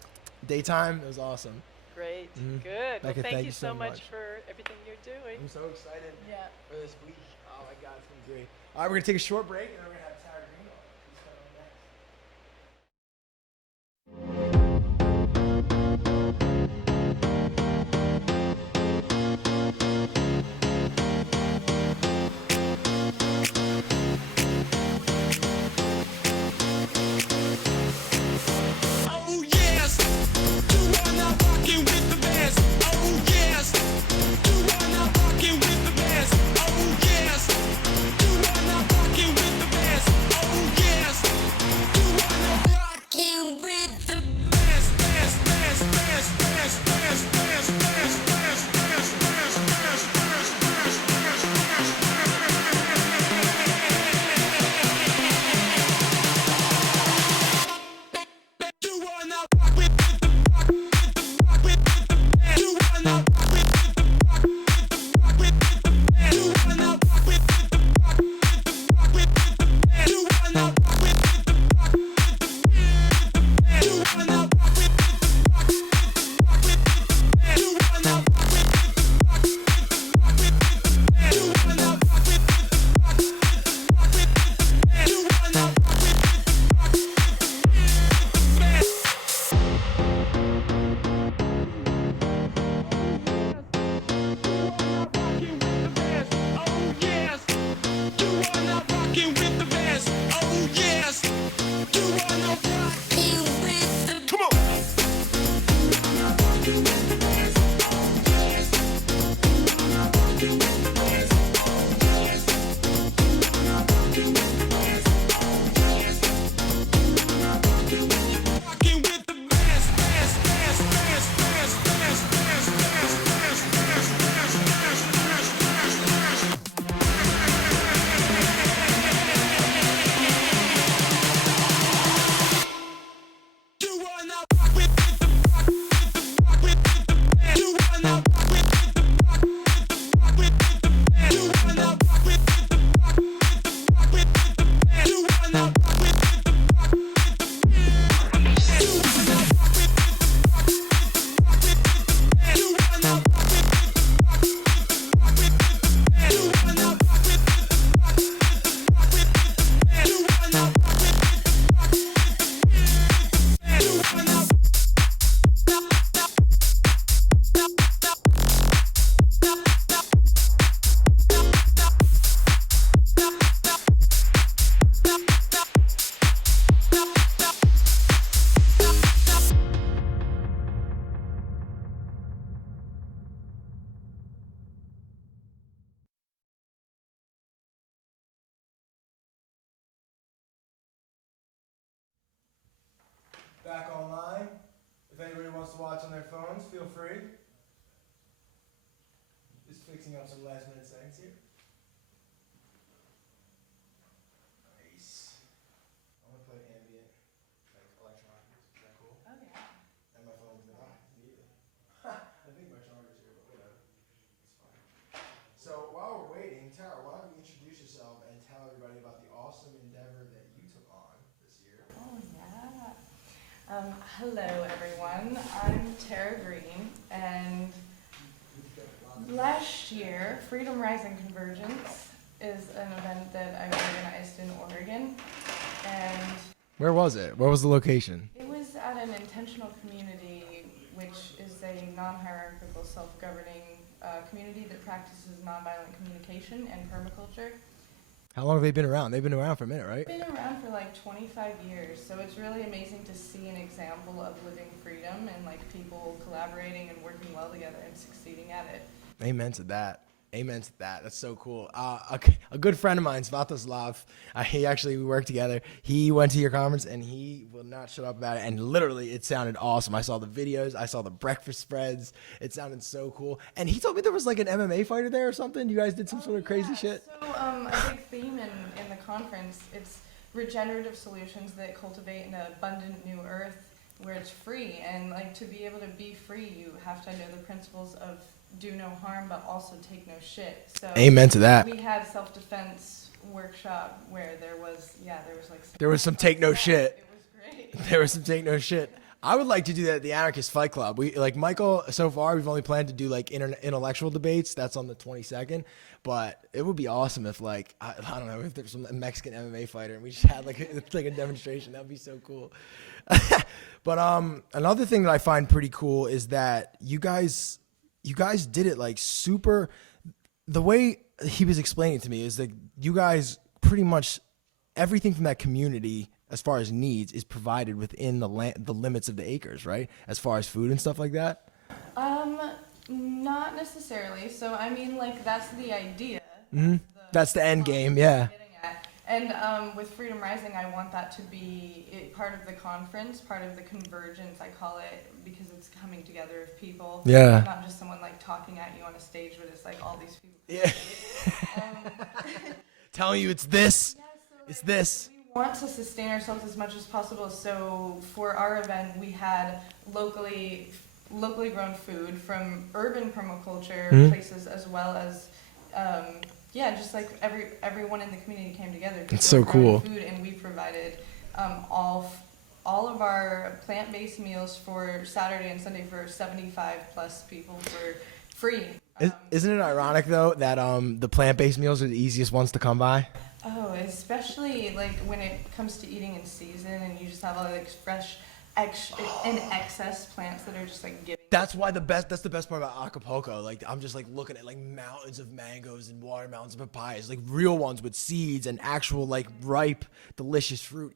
daytime. It was awesome. Great. Mhm. Good. Well, Becca, thank thank you you so so much much. for everything you're doing. I'm so excited Yeah. for this week. Oh my God, it's going to be great. All right, we're going to take a short break and then we're going to have Tarah Green on. She's coming on next. back online. If anybody wants to watch on their phones, feel free. Just fixing up some last minute settings here. Nice. I'm gonna play ambient, like electronic music. Is that cool? Oh yeah. And my phone's not neither. I think my charger's here, but whatever. It's fine. So while we're waiting, Tara, why don't you introduce yourself and tell everybody about the awesome endeavor that you took on this year? Oh yeah. Hello everyone. I'm Tara Green, and last year, Freedom Rising Convergence is an event that I organized in Oregon, and Where was it? Where was the location? it was at an intentional community, which is a non-hierarchical, self-governing community that practices nonviolent communication and permaculture. How long have they been around? They've been around for a minute, right? Been around for like 25 years, so it's really amazing to see an example of living freedom and like people collaborating and working well together and succeeding at it. Amen to that. Amen to that. That's so cool. A good friend of mine, Svatoslav, we worked together. He went to your conference and he will not shut up about it. And literally, it sounded awesome. I saw the videos. I saw the breakfast spreads. It sounded so cool. And he told me there was like an MMA fighter there or something. You guys did some sort of crazy shit. So a big theme in the conference, it's regenerative solutions that cultivate an abundant new earth where it's free. And like to be able to be free, you have to know the principles of do no harm, but also take no shit. So Amen to that. we had self-defense workshop where there was like Some take no shit. It was great. There was some take no shit. I would like to do that at the Anarchist Fight Club. We like Michael. So far, we've only planned to do like intellectual debates. That's on the 22nd. But it would be awesome if like I don't know if there's some Mexican MMA fighter and we just had like a demonstration. That would be so cool. But another thing that I find pretty cool is that you guys did it like super. The way he was explaining it to me is that you guys pretty much everything from that community as far as needs is provided within the limits of the acres, right? As far as food and stuff like that. Not necessarily. So I mean, like that's the idea. Mm-hmm. That's the end game, yeah. And with Freedom Rising, I want that to be part of the conference, part of the convergence, I call it, because it's coming together of people. Yeah. Not just someone like talking at you on a stage, but it's like all these people. Yeah. Telling you it's this, Yeah, so, it's like, this. We want to sustain ourselves as much as possible. So for our event, we had locally grown food from urban permaculture places, as well as just like everyone in the community came together. It's so cool. Food, and we provided all of our plant-based meals for Saturday and Sunday for 75 plus people for free. Isn't it ironic though that the plant-based meals are the easiest ones to come by? Oh, especially like when it comes to eating in season, and you just have all like fresh, excess plants that are just like giving. That's the best part about Acapulco. Like I'm just like looking at like mountains of mangoes and watermelons and papayas, like real ones with seeds and actual like ripe, delicious fruit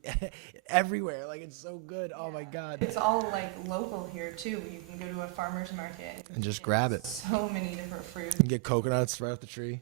everywhere. Like it's so good. Oh my God. It's all like local here too. You can go to a farmer's market And just grab it. So many different fruits. And get coconuts right off the tree.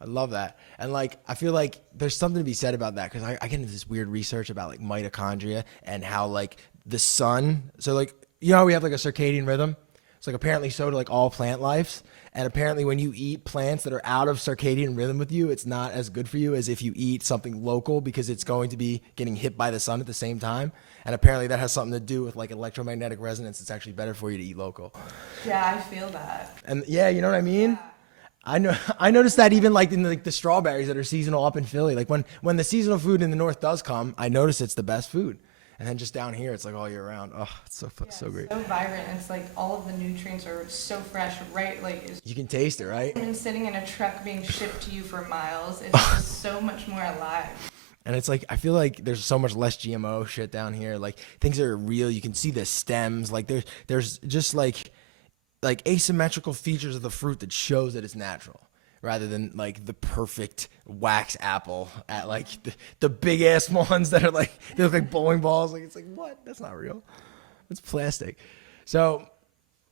I love that. And like, I feel like there's something to be said about that, because I get into this weird research about like mitochondria and how like the sun, so like, you know how we have like a circadian rhythm? It's like apparently so do like all plant lives. And apparently when you eat plants that are out of circadian rhythm with you, it's not as good for you as if you eat something local, because it's going to be getting hit by the sun at the same time. And apparently that has something to do with like electromagnetic resonance. It's actually better for you to eat local. Yeah, I feel that. And yeah, you know what I mean? Yeah. I noticed that even like in the strawberries that are seasonal up in Philly. Like when the seasonal food in the north does come, I notice it's the best food. And then just down here, it's like all year round. Oh, it's so great. So vibrant. It's like all of the nutrients are so fresh, right? Like You can taste it, right? and sitting in a truck being shipped to you for miles. It's just so much more alive. And it's like, I feel like there's so much less GMO shit down here. Like things are real. You can see the stems. Like there's just like asymmetrical features of the fruit that shows that it's natural, rather than like the perfect wax apple at like the big ass ones that are like, they look like bowling balls. Like it's like, what? That's not real. It's plastic. So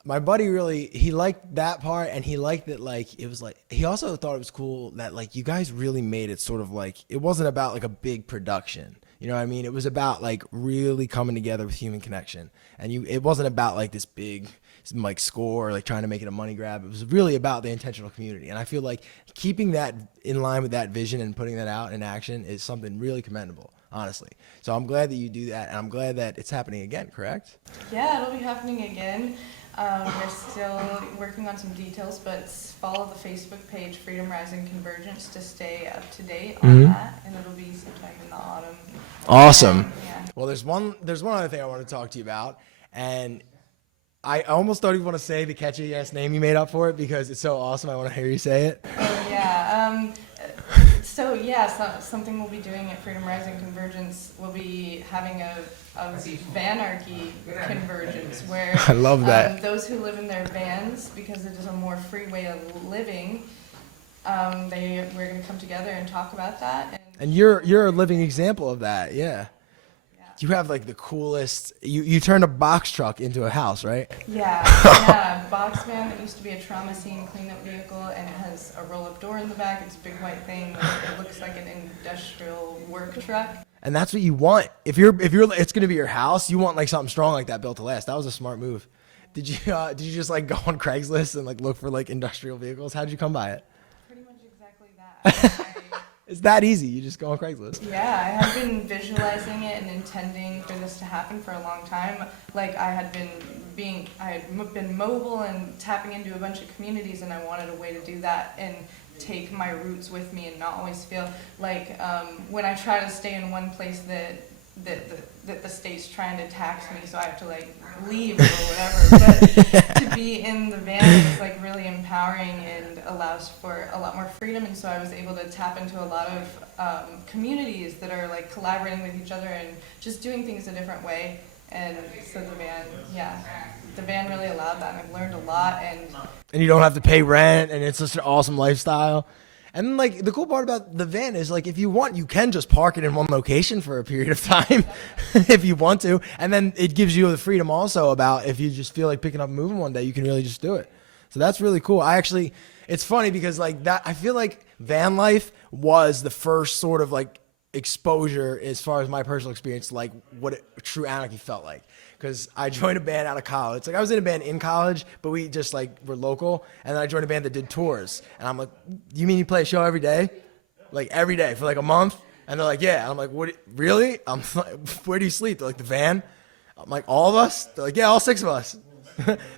my buddy he liked that part, and he liked that like it was like, he also thought it was cool that like you guys really made it sort of like, it wasn't about like a big production. You know what I mean? It was about like really coming together with human connection. And it wasn't about like this big like score or like trying to make it a money grab. It was really about the intentional community. And I feel like keeping that in line with that vision and putting that out in action is something really commendable, honestly. So I'm glad that you do that, and I'm glad that it's happening again, correct? Yeah, it'll be happening again. We're still working on some details, but follow the Facebook page, Freedom Rising Convergence, to stay up to date on that, and it'll be sometime in the autumn. Awesome. Yeah. Well, there's one other thing I want to talk to you about, and I almost don't even want to say the catchy ass name you made up for it because it's so awesome. I want to hear you say it. Oh yeah. Something we'll be doing at Freedom Rising Convergence. We'll be having a Vanarchy Convergence where I love that. Those who live in their vans, because it is a more free way of living, we're going to come together and talk about that. And you're a living example of that. Yeah. You have like the coolest. You turned a box truck into a house, right? Yeah. Box van. It used to be a trauma scene cleanup vehicle, and it has a roll-up door in the back. It's a big white thing. It looks like an industrial work truck. And that's what you want. If you're, it's gonna be your house. You want like something strong like that built to last. That was a smart move. Did you just like go on Craigslist and like look for like industrial vehicles? How did you come by it? Pretty much exactly that. It's that easy. You just go on Craigslist. Yeah, I have been visualizing it and intending for this to happen for a long time. Like I had been mobile and tapping into a bunch of communities, and I wanted a way to do that and take my roots with me and not always feel like when I try to stay in one place that the state's trying to tax me, so I have to like leave or whatever. But to be in the van is like really empowering and allows for a lot more freedom. And so I was able to tap into a lot of communities that are like collaborating with each other and just doing things a different way. And so the van really allowed that. And I've learned a lot. And you don't have to pay rent, and it's just an awesome lifestyle. And like the cool part about the van is like if you want, you can just park it in one location for a period of time if you want to. And then it gives you the freedom also about if you just feel like picking up and moving one day, you can really just do it. So that's really cool. It's funny because like that, I feel like van life was the first sort of like exposure as far as my personal experience, like what true anarchy felt like. Because I joined a band out of college. Like I was in a band in college, but we just like were local. And then I joined a band that did tours. And I'm like, you mean you play a show every day? Like every day for like a month? And they're like, yeah. And I'm like, what? Really? I'm like, where do you sleep? They're like, the van? I'm like, all of us? They're like, yeah, all 6 of us.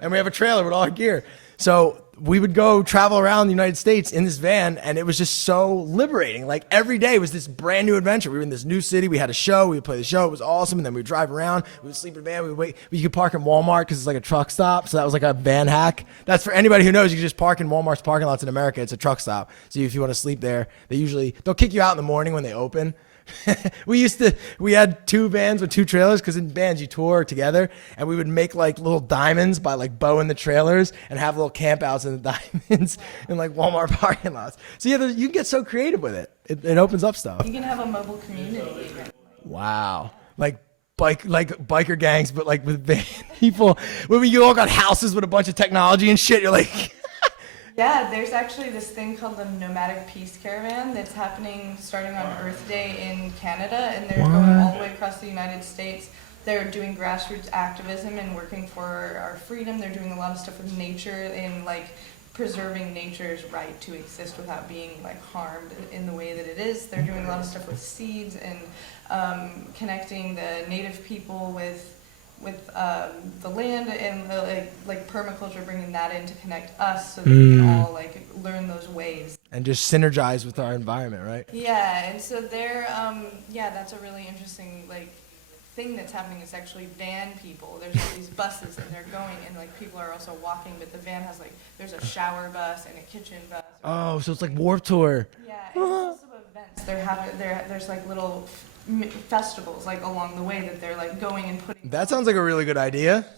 And we have a trailer with all our gear. So we would go travel around the United States in this van, and it was just so liberating. Like every day was this brand new adventure. We were in this new city. We had a show. We would play the show. It was awesome. And then we would drive around. We would sleep in a van. We would wait. We could park in Walmart because it's like a truck stop. So that was like a van hack. That's for anybody who knows. You can just park in Walmart's parking lots in America. It's a truck stop. So if you want to sleep there, they'll kick you out in the morning when they open. We had 2 vans with 2 trailers because in bands you tour together, and we would make like little diamonds by like bowing the trailers and have little campouts in the diamonds in like Walmart parking lots. So yeah, you can get so creative with it. It opens up stuff. You can have a mobile community. Wow. Like biker gangs, but like with van people. When you all got houses with a bunch of technology and shit, you're like... Yeah, there's actually this thing called the Nomadic Peace Caravan that's happening starting on Earth Day in Canada, and they're going all the way across the United States. They're doing grassroots activism and working for our freedom. They're doing a lot of stuff with nature and like preserving nature's right to exist without being like harmed in the way that it is. They're doing a lot of stuff with seeds and connecting the native people with the land and the like permaculture, bringing that in to connect us so that we can all like learn those ways and just synergize with our environment, right? Yeah, and so they're that's a really interesting like thing that's happening. It's actually van people. There's all these buses and they're going, and like people are also walking, but the van has like there's a shower bus and a kitchen bus. Oh, so it's like Warped Tour. Yeah, and it's also events. There's like little festivals like along the way that they're like going and putting. That sounds like a really good idea. It's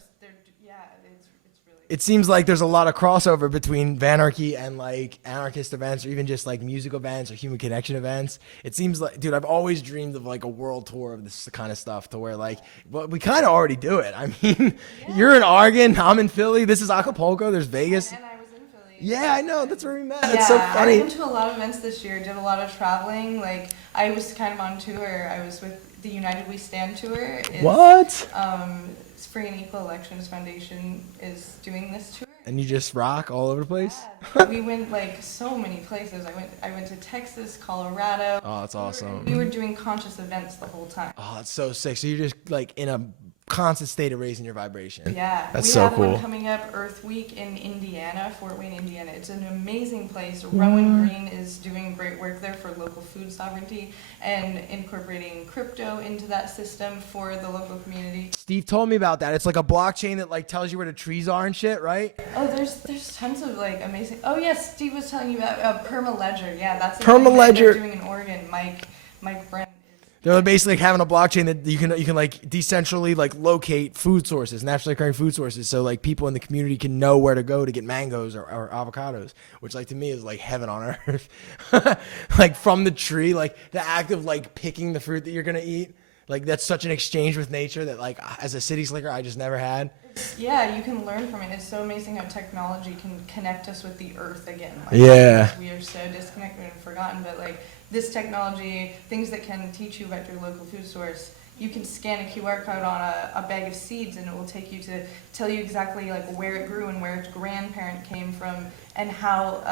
really. It seems like there's a lot of crossover between Vanarchy and like anarchist events, or even just like music events or human connection events. It seems like, dude, I've always dreamed of like a world tour of this kind of stuff, to where like, well, we kind of already do it. I mean, you're in Oregon, I'm in Philly. This is Acapulco. There's Vegas. And I was in Philly. Yeah, I know. That's where we met. It's so funny. I went to a lot of events this year. Did a lot of traveling. Like I was kind of on tour. I was with the United We Stand tour. Is, What? Free and Equal Elections Foundation is doing this tour. And you just rock all over the place? Yeah, we went like so many places. I went to Texas, Colorado. Oh, that's awesome. We were doing conscious events the whole time. Oh, it's so sick. So you're just like in a constant state of raising your vibration. Yeah, That's we so have cool. one coming up, Earth Week in Indiana, Fort Wayne, Indiana. It's an amazing place. Rowan Green is doing great work there for local food sovereignty and incorporating crypto into that system for the local community. Steve told me about that. It's like a blockchain that like tells you where the trees are and shit, right? Oh, there's tons of like amazing. Oh yes, Steve was telling you about Permaledger. Yeah, that's the Permaledger. thing that they're doing in Oregon. Mike Brent. They're basically like having a blockchain that you can like decentrally like locate food sources, naturally occurring food sources, so like people in the community can know where to go to get mangoes or avocados, which like to me is like heaven on earth. Like from the tree, like the act of like picking the fruit that you're gonna eat, like that's such an exchange with nature that like as a city slicker I just never had. Yeah, you can learn from it. It's so amazing how technology can connect us with the earth again. Like, Yeah. we are so disconnected and forgotten, but like this technology, things that can teach you about your local food source. You can scan a QR code on a bag of seeds and it will take you to tell you exactly like where it grew and where its grandparent came from and how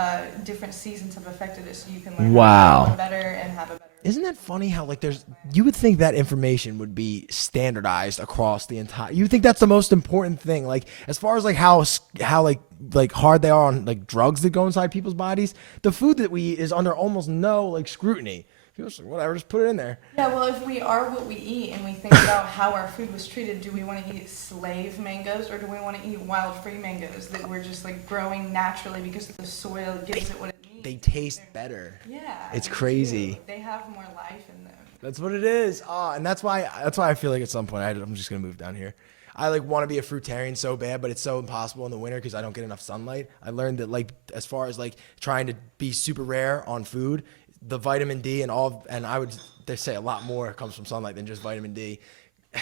different seasons have affected it, so you can learn how to grow better and have a better. Isn't that funny how like you would think that information would be standardized across the entire, you would think that's the most important thing, like as far as like how like hard they are on like drugs that go inside people's bodies, the food that we eat is under almost no like scrutiny. People are just like, whatever, just put it in there. Yeah, well, if we are what we eat and we think about how our food was treated, do we want to eat slave mangoes or do we want to eat wild free mangoes that we're just like growing naturally because the soil gives it what it needs? They taste better. Yeah. It's they crazy. do. They have more life in them. That's what it is. And that's why I feel like at some point I'm just gonna move down here. I like want to be a fruitarian so bad, but it's so impossible in the winter because I don't get enough sunlight. I learned that like as far as like trying to be super rare on food, the vitamin D and I would they say a lot more comes from sunlight than just vitamin D.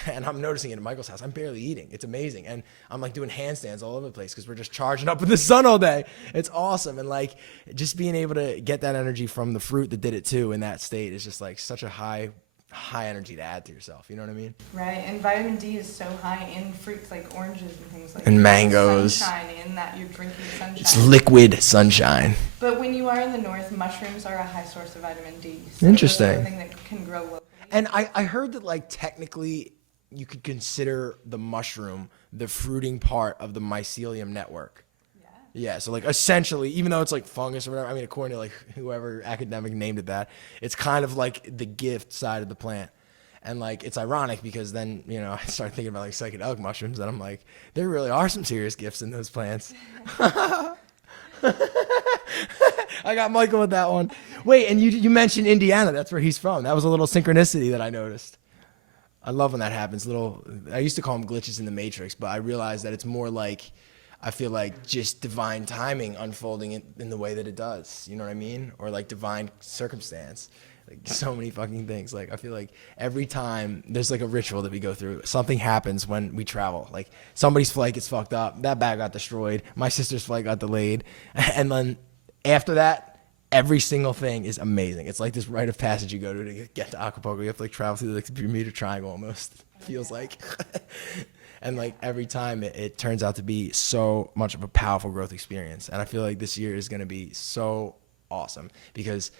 And I'm noticing it in Michael's house. I'm barely eating. It's amazing. And I'm like doing handstands all over the place because we're just charging up with the sun all day. It's awesome. And like just being able to get that energy from the fruit that did it too in that state is just like such a high energy to add to yourself. You know what I mean? Right, and vitamin D is so high in fruits like oranges and things like that. And mangoes. Sunshine in that you're drinking sunshine. It's liquid sunshine. But when you are in the north, mushrooms are a high source of vitamin D. So Interesting. Those are something that can grow locally. And I heard that like technically you could consider the mushroom the fruiting part of the mycelium network. Yeah, so like essentially, even though it's like fungus or whatever, I mean, according to like whoever academic named it that, it's kind of like the gift side of the plant. And like, it's ironic because then, you know, I started thinking about like psychedelic mushrooms and I'm like, there really are some serious gifts in those plants. I got Michael with that one. Wait, and you mentioned Indiana. That's where he's from. That was a little synchronicity that I noticed. I love when that happens. I used to call them glitches in the matrix, but I realized that it's more like, I feel like just divine timing unfolding in the way that it does. You know what I mean? Or like divine circumstance. Like so many fucking things. Like I feel like every time there's like a ritual that we go through, something happens when we travel. Like somebody's flight gets fucked up. That bag got destroyed. My sister's flight got delayed. And then after that, every single thing is amazing. It's like this rite of passage you go to get to Acapulco. You have to like travel through like the Bermuda Triangle almost. Feels like. And like every time it turns out to be so much of a powerful growth experience. And I feel like this year is going to be so awesome because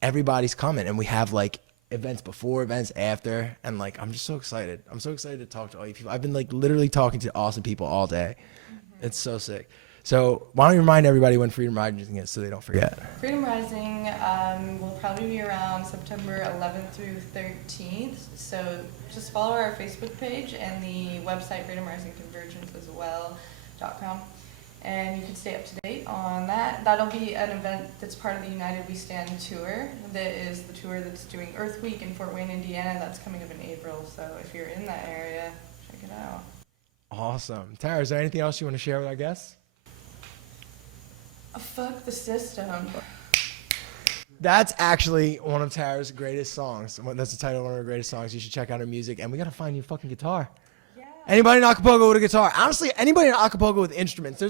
everybody's coming and we have like events before, events after. And like, I'm just so excited. I'm so excited to talk to all you people. I've been like literally talking to awesome people all day. It's so sick. So why don't you remind everybody when Freedom Rising is so they don't forget? Freedom Rising will probably be around September 11th through 13th. So just follow our Facebook page and the website freedomrisingconvergenceaswell.com. And you can stay up to date on that. That'll be an event that's part of the United We Stand tour. That is the tour that's doing Earth Week in Fort Wayne, Indiana. That's coming up in April. So if you're in that area, check it out. Awesome. Tara, is there anything else you want to share with our guests? Fuck the system. That's actually one of Tara's greatest songs. That's the title of one of her greatest songs. You should check out her music. And we got to find you a fucking guitar. Yeah. Anybody in Acapulco with a guitar? Honestly, anybody in Acapulco with instruments.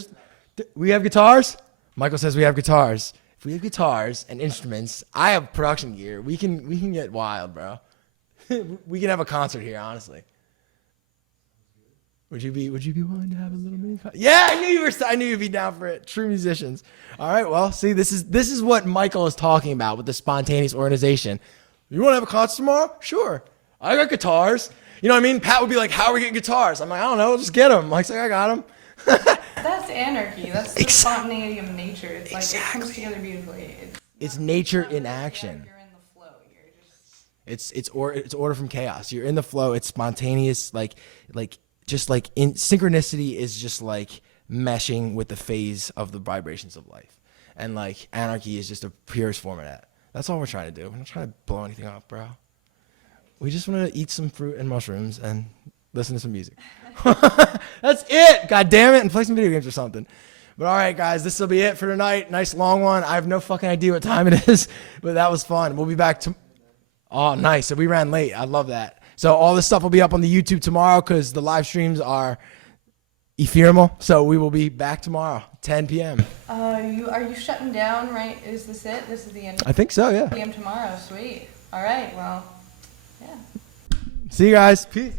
We have guitars? Michael says we have guitars. If we have guitars and instruments, I have production gear. We can get wild, bro. We can have a concert here, honestly. Would you be willing to have a little mini concert? Yeah, I knew you'd be down for it. True musicians. All right, well, see, this is what Michael is talking about with the spontaneous organization. You want to have a concert tomorrow? Sure. I got guitars. You know what I mean? Pat would be like, how are we getting guitars? I'm like, I don't know, just get them. Mike's like, I got them. That's anarchy. That's the spontaneity of nature. It's like it comes together beautifully. It's nature in action. You're in the flow. You're just It's order from chaos. You're in the flow. It's spontaneous. Just like in synchronicity is just like meshing with the phase of the vibrations of life, and like anarchy is just a purest form of that. That's all we're trying to do. We're not trying to blow anything up, bro. We just want to eat some fruit and mushrooms and listen to some music. That's it. God damn it, and play some video games or something. But all right, guys, this will be it for tonight. Nice long one. I have no fucking idea what time it is, but that was fun. We'll be back to. Oh, nice. So we ran late. I love that. So all this stuff will be up on the YouTube tomorrow because the live streams are ephemeral. So we will be back tomorrow, 10 p.m. are you shutting down? Right? Is this it? This is the end. I think so, yeah. PM tomorrow. Sweet. All right. Well, yeah. See you guys. Peace.